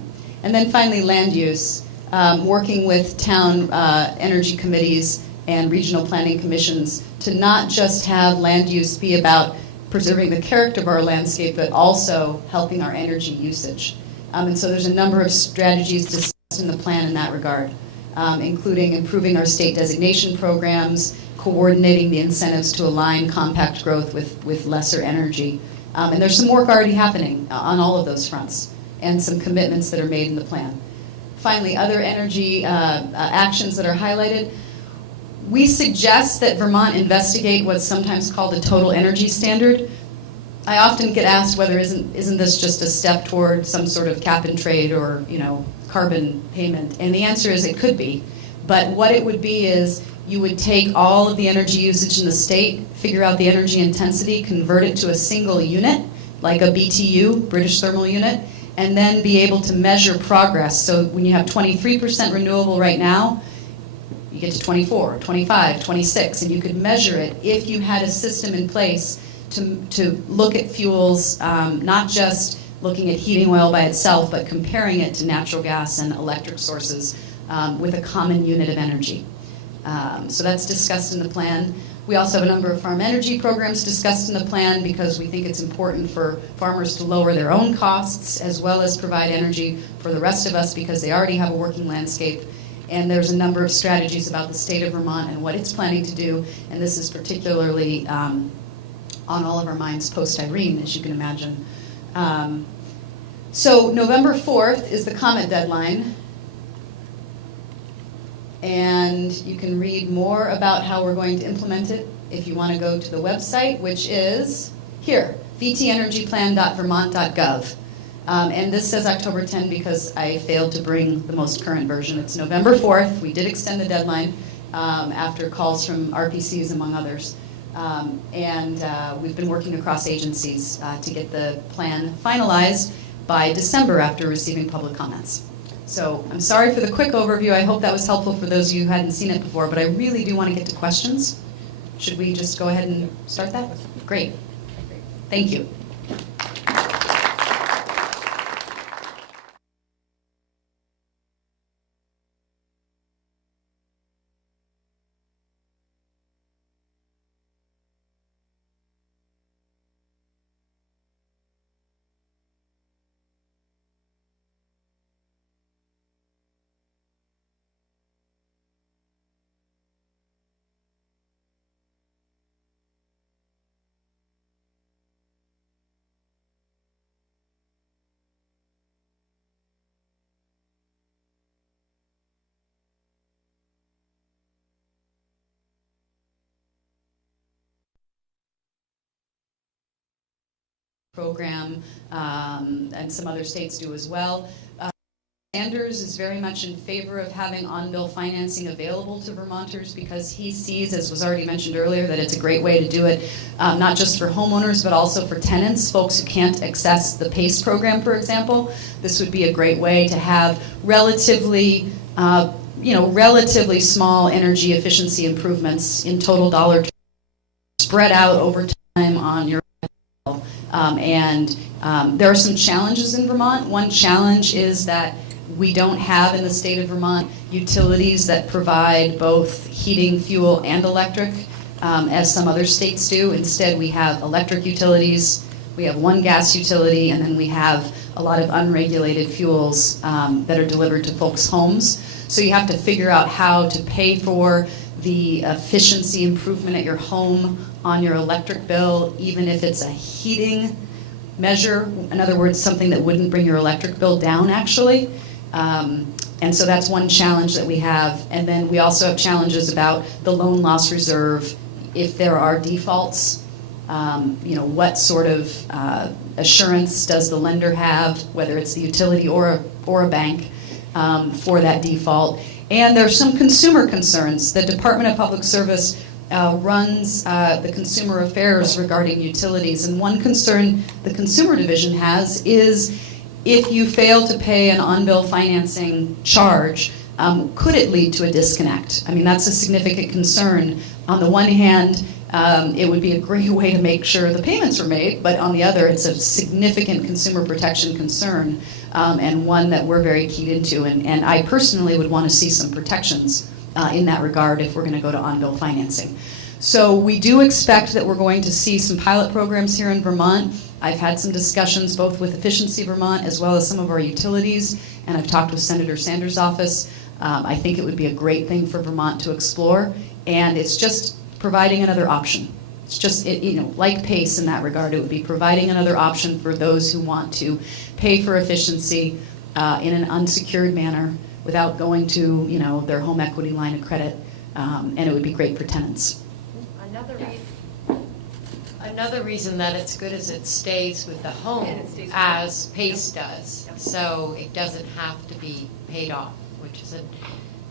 And then finally, land use, working with town energy committees and regional planning commissions to not just have land use be about preserving the character of our landscape, but also helping our energy usage. And so there's a number of strategies discussed in the plan in that regard, including improving our state designation programs, coordinating the incentives to align compact growth with lesser energy. And there's some work already happening on all of those fronts, and some commitments that are made in the plan. Finally, other energy actions that are highlighted. We suggest that Vermont investigate what's sometimes called a total energy standard. I often get asked whether isn't this just a step toward some sort of cap and trade or carbon payment, and the answer is it could be. But what it would be is you would take all of the energy usage in the state, figure out the energy intensity, convert it to a single unit, like a BTU, British Thermal Unit, and then be able to measure progress. So when you have 23% renewable right now, you get to 24, 25, 26, and you could measure it if you had a system in place to look at fuels, not just looking at heating oil by itself, but comparing it to natural gas and electric sources with a common unit of energy. So that's discussed in the plan. We also have a number of farm energy programs discussed in the plan because we think it's important for farmers to lower their own costs as well as provide energy for the rest of us because they already have a working landscape. And there's a number of strategies about the state of Vermont and what it's planning to do, and this is particularly on all of our minds post-Irene, as you can imagine. So November 4th is the comment deadline. And you can read more about how we're going to implement it if you want to go to the website, which is here, vtenergyplan.vermont.gov. And this says October 10 because I failed to bring the most current version. It's November 4th. We did extend the deadline after calls from RPCs, among others. We've been working across agencies to get the plan finalized by December after receiving public comments. So I'm sorry for the quick overview. I hope that was helpful for those of you who hadn't seen it before, but I really do want to get to questions. Should we just go ahead and start that? Great. Thank you. Program, and some other states do as well. Sanders is very much in favor of having on-bill financing available to Vermonters because he sees, as was already mentioned earlier, that it's a great way to do it, not just for homeowners, but also for tenants, folks who can't access the PACE program, for example. This would be a great way to have relatively small energy efficiency improvements in total dollar terms spread out over time on your bill. There are some challenges in Vermont. One challenge is that we don't have in the state of Vermont utilities that provide both heating, fuel, and electric, as some other states do. Instead, we have electric utilities, we have one gas utility, and then we have a lot of unregulated fuels that are delivered to folks' homes. So you have to figure out how to pay for the efficiency improvement at your home on your electric bill, even if it's a heating measure. In other words, something that wouldn't bring your electric bill down, actually. And so that's one challenge that we have. And then we also have challenges about the loan loss reserve. If there are defaults, what sort of assurance does the lender have, whether it's the utility or a bank, for that default? And there are some consumer concerns. The Department of Public Service runs the consumer affairs regarding utilities. And one concern the Consumer Division has is if you fail to pay an on-bill financing charge, could it lead to a disconnect? I mean, that's a significant concern. On the one hand, it would be a great way to make sure the payments are made, but on the other, it's a significant consumer protection concern, and one that we're very keyed into. And I personally would want to see some protections in that regard if we're going to go to on-bill financing. So we do expect that we're going to see some pilot programs here in Vermont. I've had some discussions both with Efficiency Vermont as well as some of our utilities, and I've talked with Senator Sanders' office. I think it would be a great thing for Vermont to explore, and it's just providing another option. It's just, like PACE in that regard, it would be providing another option for those who want to pay for efficiency in an unsecured manner without going to, their home equity line of credit, and it would be great for tenants. Another reason that it's good is it stays with the home as PACE does, so it doesn't have to be paid off, which is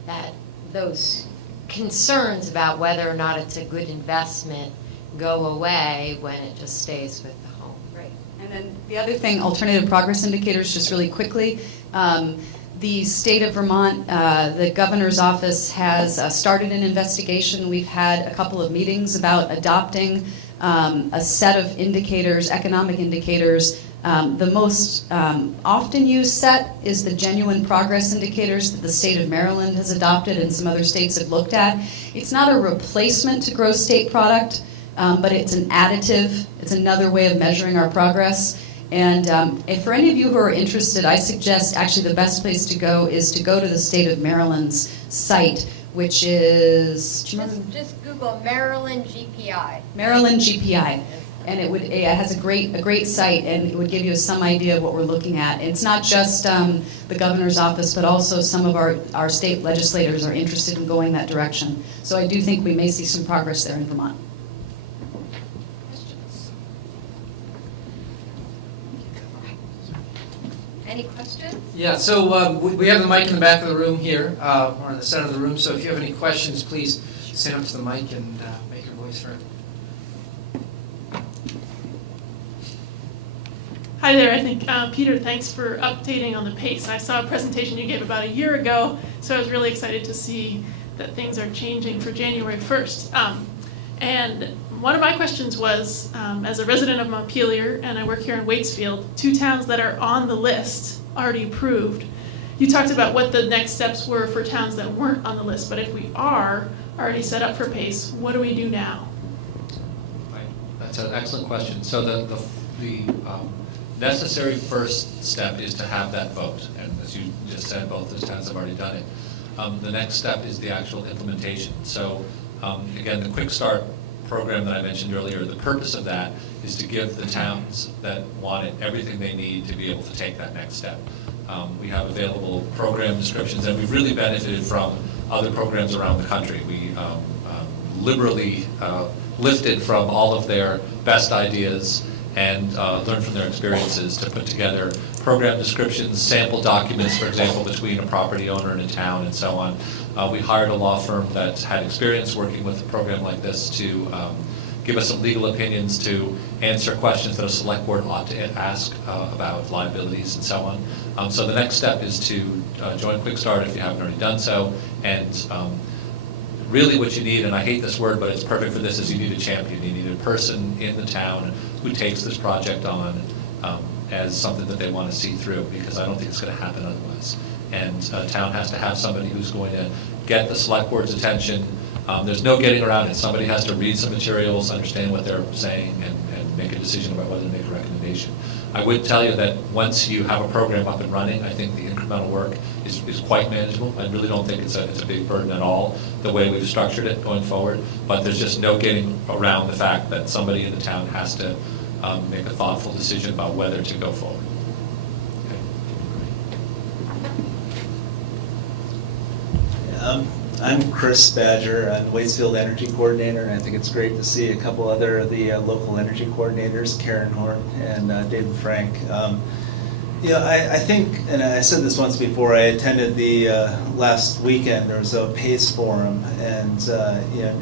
that those concerns about whether or not it's a good investment go away when it just stays with the home. Right. And then the other thing, alternative progress indicators, just really quickly. The state of Vermont, the governor's office has started an investigation. We've had a couple of meetings about adopting a set of indicators, economic indicators. The most often used set is the genuine progress indicators that the state of Maryland has adopted and some other states have looked at. It's not a replacement to gross state product, but it's an additive. It's another way of measuring our progress. And if for any of you who are interested, I suggest actually the best place to go is to go to the state of Maryland's site, which is... Just Google Maryland GPI. Maryland GPI. And it has a great site, and it would give you some idea of what we're looking at. It's not just the governor's office, but also some of our state legislators are interested in going that direction. So I do think we may see some progress there in Vermont. Any questions? Yeah, so we have the mic in the back of the room here, or in the center of the room, so if you have any questions, please stand up to the mic and make your voice heard. Hi there, I think, Peter, thanks for updating on the PACE. I saw a presentation you gave about a year ago, so I was really excited to see that things are changing for January 1st. And one of my questions was, as a resident of Montpelier, and I work here in Waitsfield, 2 towns that are on the list, already approved. You talked about what the next steps were for towns that weren't on the list, but if we are already set up for PACE, what do we do now? Right. That's an excellent question. So the necessary first step is to have that vote, and as you just said, both those towns have already done it. The next step is the actual implementation. So again, the Quick Start program that I mentioned earlier, the purpose of that is to give the towns that want it everything they need to be able to take that next step. We have available program descriptions, and we've really benefited from other programs around the country. We liberally lifted from all of their best ideas and learn from their experiences to put together program descriptions, sample documents, for example, between a property owner and a town and so on. We hired a law firm that had experience working with a program like this to give us some legal opinions, to answer questions that a select board ought to ask about liabilities and so on. So the next step is to join Quick Start if you haven't already done so, and really what you need, and I hate this word, but it's perfect for this, is you need a champion. You need a person in the town who takes this project on as something that they want to see through, because I don't think it's going to happen otherwise. And a town has to have somebody who's going to get the select board's attention. There's no getting around it. Somebody has to read some materials, understand what they're saying, and make a decision about whether to make a recommendation. I would tell you that once you have a program up and running, I think the incremental work is quite manageable. I really don't think it's a big burden at all, the way we've structured it going forward. But there's just no getting around the fact that somebody in the town has to make a thoughtful decision about whether to go forward. Okay. I'm Chris Badger. I'm Waitsfield Energy Coordinator, and I think it's great to see a couple other of the local energy coordinators, Karen Horn and David Frank. I think, and I said this once before, I attended the last weekend, there was a PACE forum, and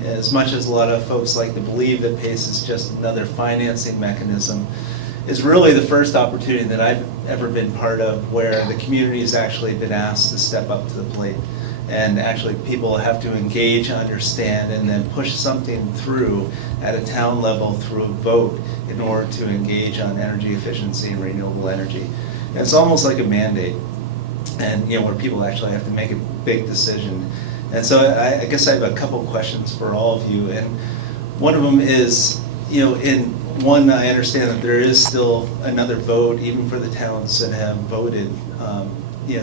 as much as a lot of folks like to believe that PACE is just another financing mechanism, is really the first opportunity that I've ever been part of where the community has actually been asked to step up to the plate. And actually people have to engage, understand, and then push something through at a town level through a vote in order to engage on energy efficiency and renewable energy. And it's almost like a mandate, and where people actually have to make a big decision. And so I guess I have a couple questions for all of you. And One of them is, I understand that there is still another vote, even for the towns that have voted,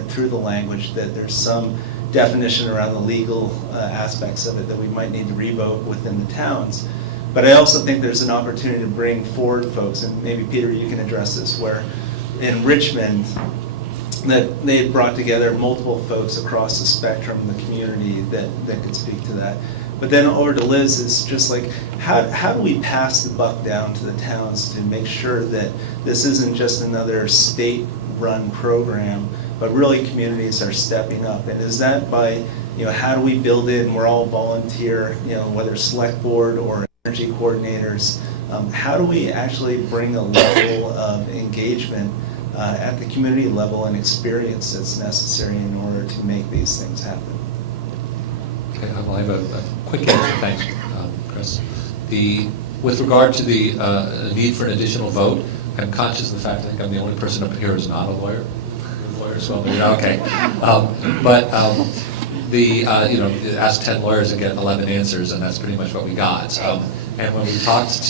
through the language, that there's some definition around the legal aspects of it that we might need to revote within the towns. But I also think there's an opportunity to bring forward folks, and maybe Peter, you can address this, where in Richmond, that they had brought together multiple folks across the spectrum of the community that could speak to that. But then over to Liz, is just like, how do we pass the buck down to the towns to make sure that this isn't just another state-run program, but really communities are stepping up? And is that by, how do we build in, we're all volunteer, whether select board or energy coordinators, how do we actually bring a level of engagement at the community level and experience that's necessary in order to make these things happen? Okay, well, I have a quick answer. Thanks, Chris. With regard to the need for an additional vote, I'm conscious of the fact that I'm the only person up here who's not a lawyer. Lawyers, well, okay. Ask 10 lawyers and get 11 answers, and that's pretty much what we got. And when we talked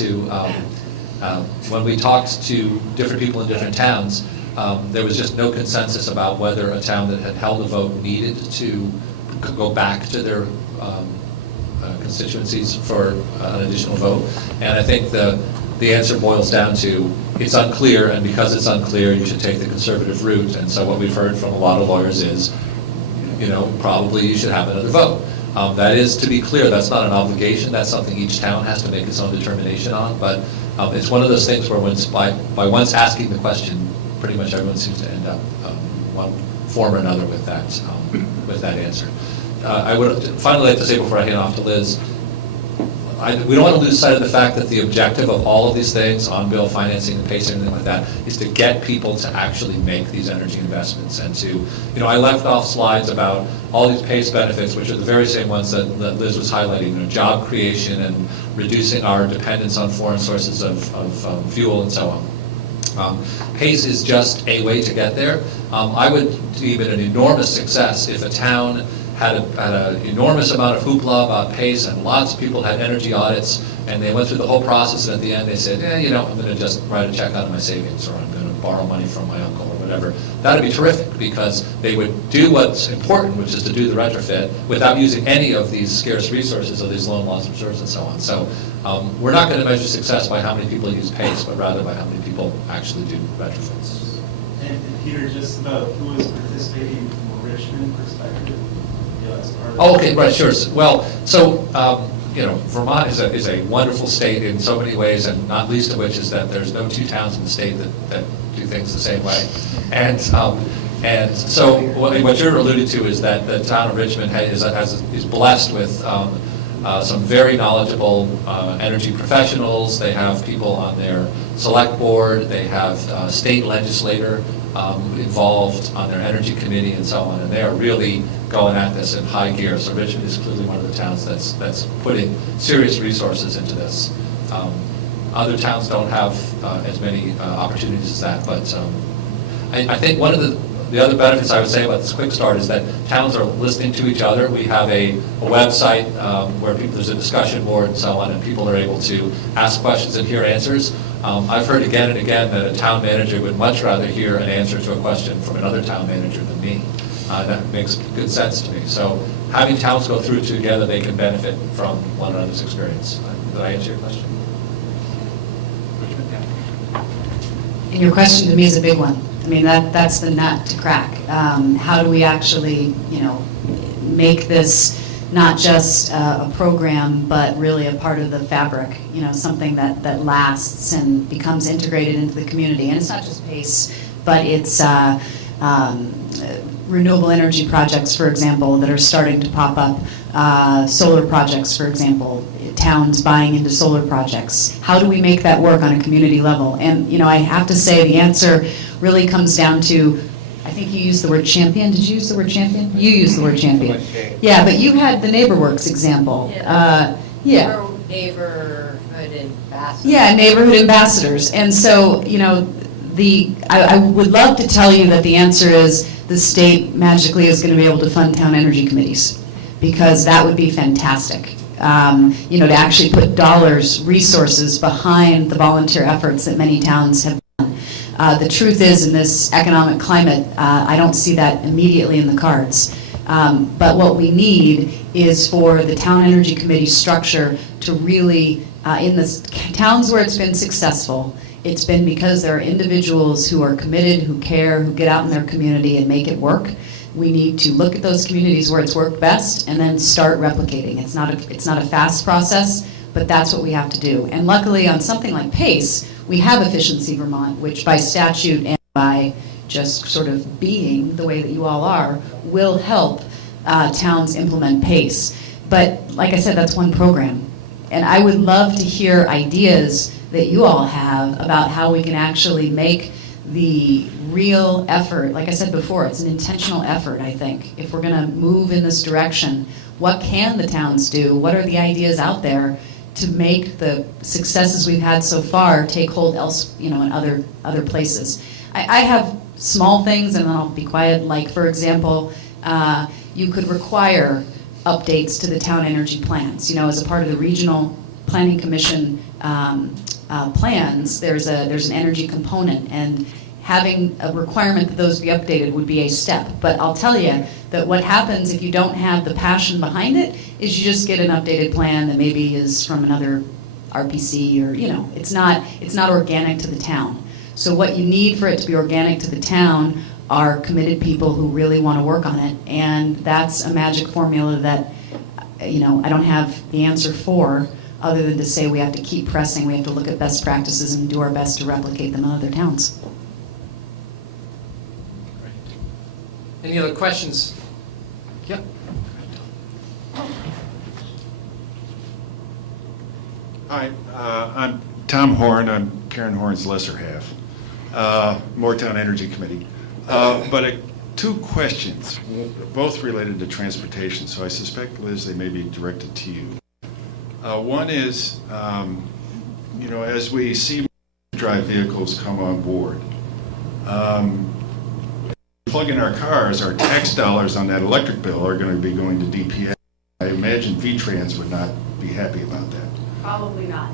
to different people in different towns, there was just no consensus about whether a town that had held a vote needed to go back to their constituencies for an additional vote. And I think the answer boils down to it's unclear, and because it's unclear, you should take the conservative route. And so what we've heard from a lot of lawyers is, probably you should have another vote. That is, to be clear, that's not an obligation. That's something each town has to make its own determination on. But it's one of those things where by once asking the question, pretty much everyone seems to end up one form or another with that answer. I would finally like to say before I hand off to Liz, we don't want to lose sight of the fact that the objective of all of these things, on-bill financing and PACE and everything like that, is to get people to actually make these energy investments. And to, I left off slides about all these PACE benefits, which are the very same ones that Liz was highlighting, job creation and reducing our dependence on foreign sources of fuel and so on. PACE is just a way to get there. I would deem it an enormous success if a town had an enormous amount of hoopla about PACE, and lots of people had energy audits, and they went through the whole process, and at the end they said, I'm going to just write a check out of my savings, or I'm going to borrow money from my uncle, or whatever. That would be terrific, because they would do what's important, which is to do the retrofit, without using any of these scarce resources of these loan loss reserves and so on. So we're not going to measure success by how many people use PACE, but rather by how many people actually do retrofits. And Peter, just about who is participating from a Richmond perspective? Oh, okay, right, sure. Well, so, Vermont is a wonderful state in so many ways, and not least of which is that there's no two towns in the state that do things the same way. And so what you're alluding to is that the town of Richmond is blessed with some very knowledgeable energy professionals. They have people on their select board. They have a state legislator involved on their energy committee and so on, and they are really going at this in high gear. So Richmond is clearly one of the towns that's putting serious resources into this. Other towns don't have as many opportunities as that, but I think one of the other benefits I would say about this quick start is that towns are listening to each other. We have a website where there's a discussion board and so on, and people are able to ask questions and hear answers. I've heard again and again that a town manager would much rather hear an answer to a question from another town manager than me. That makes good sense to me. So having towns go through together, they can benefit from one another's experience. Did I answer your question? And your question to me is a big one. I mean, that's the nut to crack. How do we actually, make this not just a program, but really a part of the fabric, something that lasts and becomes integrated into the community. And it's not just PACE, but it's renewable energy projects, for example, that are starting to pop up, solar projects, for example, towns buying into solar projects. How do we make that work on a community level? And, I have to say the answer really comes down to, I think you used the word champion. Did you use the word champion? You used the word champion. Yeah, but you had the NeighborWorks example. Yeah. Neighborhood ambassadors. Yeah, neighborhood ambassadors. And so, I would love to tell you that the answer is the state magically is going to be able to fund town energy committees, because that would be fantastic. to actually put dollars, resources behind the volunteer efforts that many towns have done. The truth is, in this economic climate, I don't see that immediately in the cards. But what we need is for the Town Energy Committee structure to really, in the towns where it's been successful, it's been because there are individuals who are committed, who care, who get out in their community and make it work. We need to look at those communities where it's worked best and then start replicating. It's not a fast process, but that's what we have to do. And luckily, on something like PACE, we have Efficiency Vermont, which by statute and by just sort of being the way that you all are, will help towns implement PACE. But like I said, that's one program. And I would love to hear ideas that you all have about how we can actually make the real effort, like I said before, it's an intentional effort, I think. If we're going to move in this direction, what can the towns do? What are the ideas out there to make the successes we've had so far take hold in other places? I have small things, and then I'll be quiet, like, for example, you could require updates to the town energy plans. As a part of the Regional Planning Commission plans, there's an energy component, and having a requirement that those be updated would be a step. But I'll tell you that what happens if you don't have the passion behind it is you just get an updated plan that maybe is from another RPC, or it's not organic to the town. So what you need for it to be organic to the town are committed people who really want to work on it, and that's a magic formula that I don't have the answer for, other than to say we have to keep pressing, we have to look at best practices and do our best to replicate them in other towns. Great. Any other questions? Yep. Hi, I'm Tom Horn. I'm Karen Horn's lesser half, Moortown Energy Committee. But two questions, both related to transportation, so I suspect, Liz, they may be directed to you. One is, as we see drive vehicles come on board, plug in our cars, our tax dollars on that electric bill are going to be going to DPS. I imagine VTrans would not be happy about that. Probably not.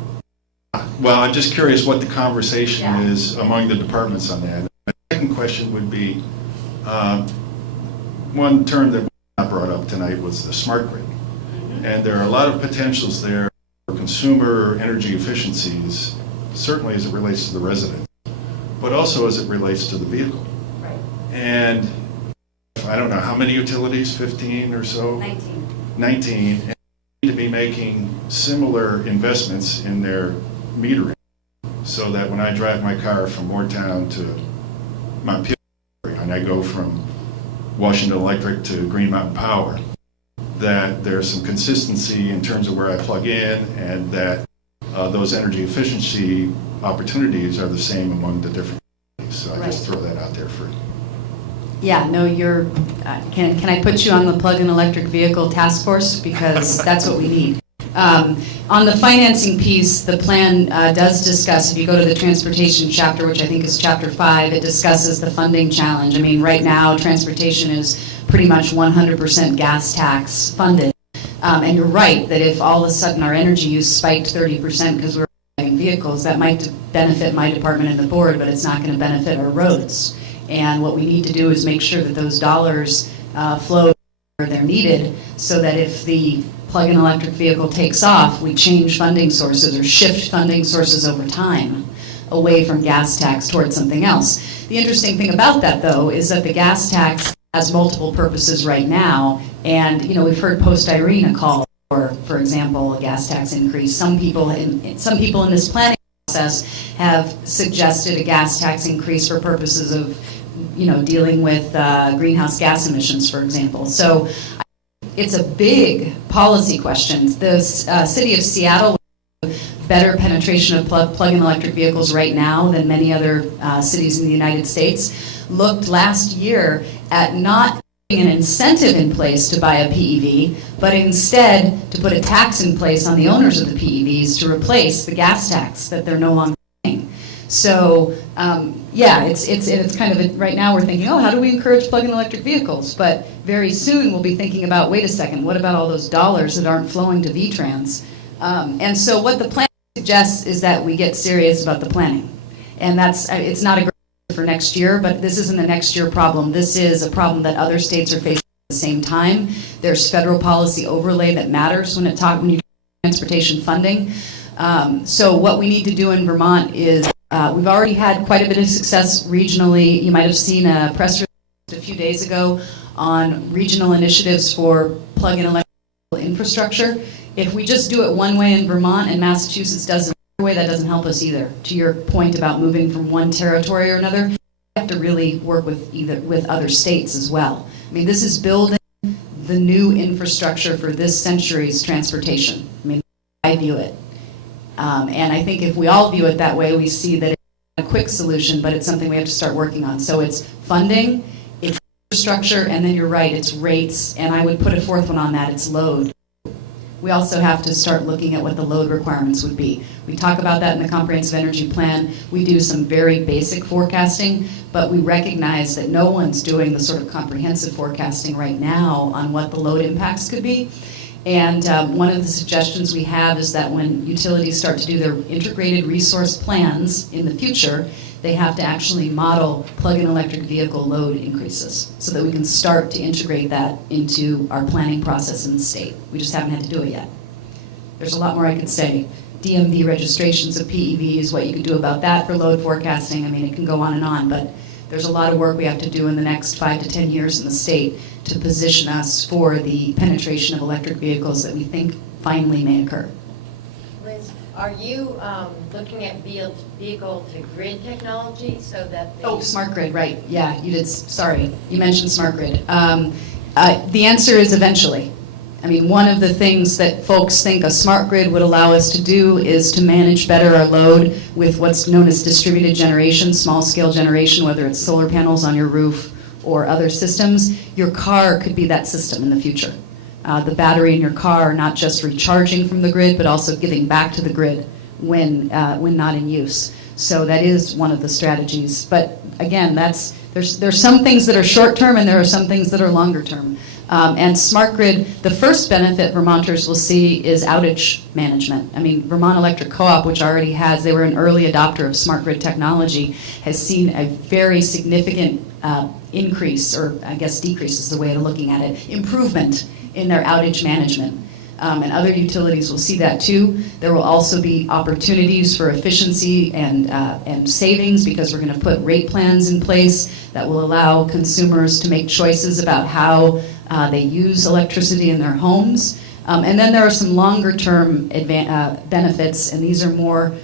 Well, I'm just curious what the conversation is among the departments on that. My second question would be, one term that was not brought up tonight was the smart grid. And there are a lot of potentials there for consumer energy efficiencies, certainly as it relates to the resident, but also as it relates to the vehicle. Right. And I don't know, how many utilities, 15 or so? 19. And need to be making similar investments in their metering so that when I drive my car from Moortown to Montpelier, and I go from Washington Electric to Green Mountain Power, that there's some consistency in terms of where I plug in, and that those energy efficiency opportunities are the same among the different companies. So I just throw that out there for. Yeah, no, you're. Can I put you on the plug-in electric vehicle task force, because that's what we need. On the financing piece, the plan does discuss, if you go to the transportation chapter, which I think is chapter 5, it discusses the funding challenge. I mean, right now, transportation is pretty much 100% gas tax funded. And you're right, that if all of a sudden our energy use spiked 30% because we're driving vehicles, that might benefit my department and the board, but it's not going to benefit our roads. And what we need to do is make sure that those dollars flow where they're needed, so that if the plug-in electric vehicle takes off, we change funding sources or shift funding sources over time away from gas tax towards something else. The interesting thing about that, though, is that the gas tax has multiple purposes right now, and we've heard post-Irene a call for example, a gas tax increase. Some people in this planning process have suggested a gas tax increase for purposes of dealing with greenhouse gas emissions, for example. So it's a big policy question. The city of Seattle, better penetration of plug-in electric vehicles right now than many other cities in the United States, looked last year at not putting an incentive in place to buy a PEV, but instead to put a tax in place on the owners of the PEVs to replace the gas tax that they're no longer paying. So it's kind of right now we're thinking, oh, how do we encourage plug-in electric vehicles? But very soon we'll be thinking about, wait a second, what about all those dollars that aren't flowing to VTrans? And so what the plan suggests is that we get serious about the planning, and it's not a great for next year, but this isn't a next year problem. This is a problem that other states are facing at the same time. There's federal policy overlay that matters when you get transportation funding. So what we need to do in Vermont is we've already had quite a bit of success regionally. You might have seen a press release a few days ago on regional initiatives for plug-in electric infrastructure. If we just do it one way in Vermont and Massachusetts does it another way, that doesn't help us either. To your point about moving from one territory or another, we have to really work with other states as well. I mean, this is building the new infrastructure for this century's transportation. I mean, I view it. And I think if we all view it that way, we see that it's not a quick solution, but it's something we have to start working on. So it's funding, it's infrastructure, and then you're right, it's rates, and I would put a fourth one on that, it's load. We also have to start looking at what the load requirements would be. We talk about that in the Comprehensive Energy Plan. We do some very basic forecasting, but we recognize that no one's doing the sort of comprehensive forecasting right now on what the load impacts could be. And one of the suggestions we have is that when utilities start to do their integrated resource plans in the future, they have to actually model plug-in electric vehicle load increases so that we can start to integrate that into our planning process in the state. We just haven't had to do it yet. There's a lot more I could say. DMV registrations of PEVs, what you can do about that for load forecasting. I mean, it can go on, but there's a lot of work we have to do in the next 5 to 10 years in the state to position us for the penetration of electric vehicles that we think finally may occur. Liz, are you looking at vehicle-to-grid technology so that Oh, smart grid, right. Yeah, you did. Sorry, you mentioned smart grid. The answer is eventually. I mean, one of the things that folks think a smart grid would allow us to do is to manage better our load with what's known as distributed generation, small-scale generation, whether it's solar panels on your roof or other systems. Your car could be that system in the future. The battery in your car not just recharging from the grid, but also giving back to the grid when not in use. So that is one of the strategies. But again, there's some things that are short-term and there are some things that are longer-term. And smart grid, the first benefit Vermonters will see is outage management. I mean, Vermont Electric Co-op, which already has, they were an early adopter of smart grid technology, has seen a very significant increase, or I guess decrease is the way of looking at it, improvement in their outage management. And other utilities will see that too. There will also be opportunities for efficiency and savings because we're going to put rate plans in place that will allow consumers to make choices about how they use electricity in their homes. And then there are some longer-term benefits, and these are more,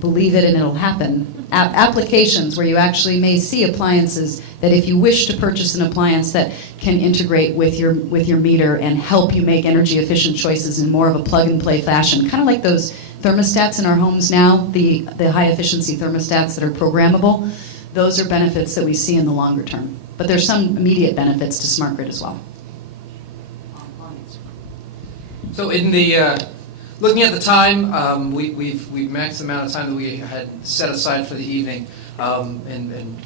believe it and it'll happen. Applications where you actually may see appliances that if you wish to purchase an appliance that can integrate with your meter and help you make energy efficient choices in more of a plug-and-play fashion, kind of like those thermostats in our homes now, the high-efficiency thermostats that are programmable. Those are benefits that we see in the longer term. But there's some immediate benefits to smart grid as well. So in the looking at the time, we've maxed the amount of time that we had set aside for the evening, and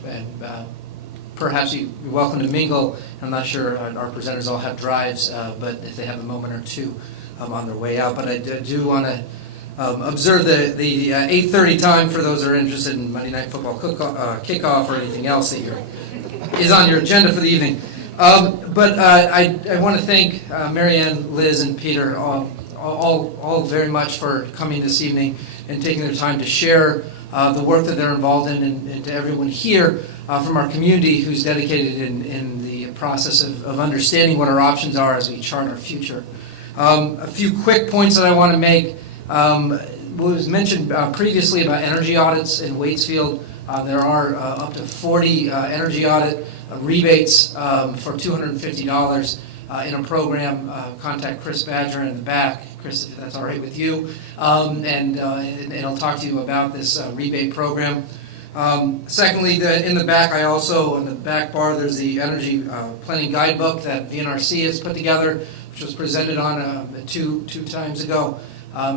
perhaps you're welcome to mingle. I'm not sure our presenters all have drives, but if they have a moment or two on their way out. But I do want to observe the 8:30 time for those that are interested in Monday Night Football kickoff or anything else that is on your agenda for the evening. But I want to thank Marianne, Liz, and Peter all very much for coming this evening and taking their time to share the work that they're involved in, and to everyone here from our community who's dedicated in the process of understanding what our options are as we chart our future. A few quick points that I want to make. What was mentioned previously about energy audits in Waitsfield. There are up to 40 energy audit rebates for $250 in a program. Contact Chris Badger in the back. Chris, if that's all right with you, and I'll talk to you about this rebate program. Secondly, in the back, on the back bar, there's the energy planning guidebook that VNRC has put together, which was presented on two times ago.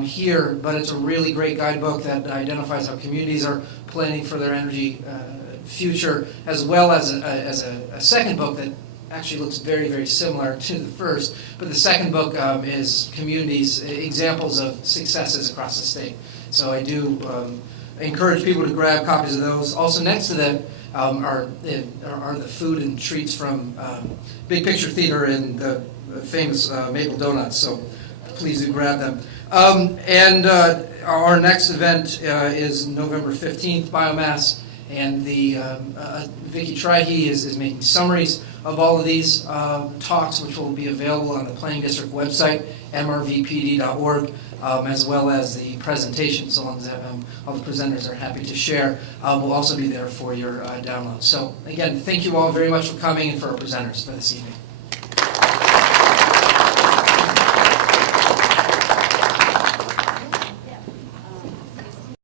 here, but it's a really great guidebook that identifies how communities are planning for their energy future, as well as a second book that actually looks very, very similar to the first. But the second book is communities, examples of successes across the state. So I do encourage people to grab copies of those. Also next to that are the food and treats from Big Picture Theater and the famous Maple Donuts. So please do grab them. And our next event is November 15th, Biomass, and the Vicki Trihey is making summaries of all of these talks, which will be available on the Planning District website, mrvpd.org, as well as the presentation, so long as all the presenters are happy to share, will also be there for your download. So again, thank you all very much for coming and for our presenters for this evening.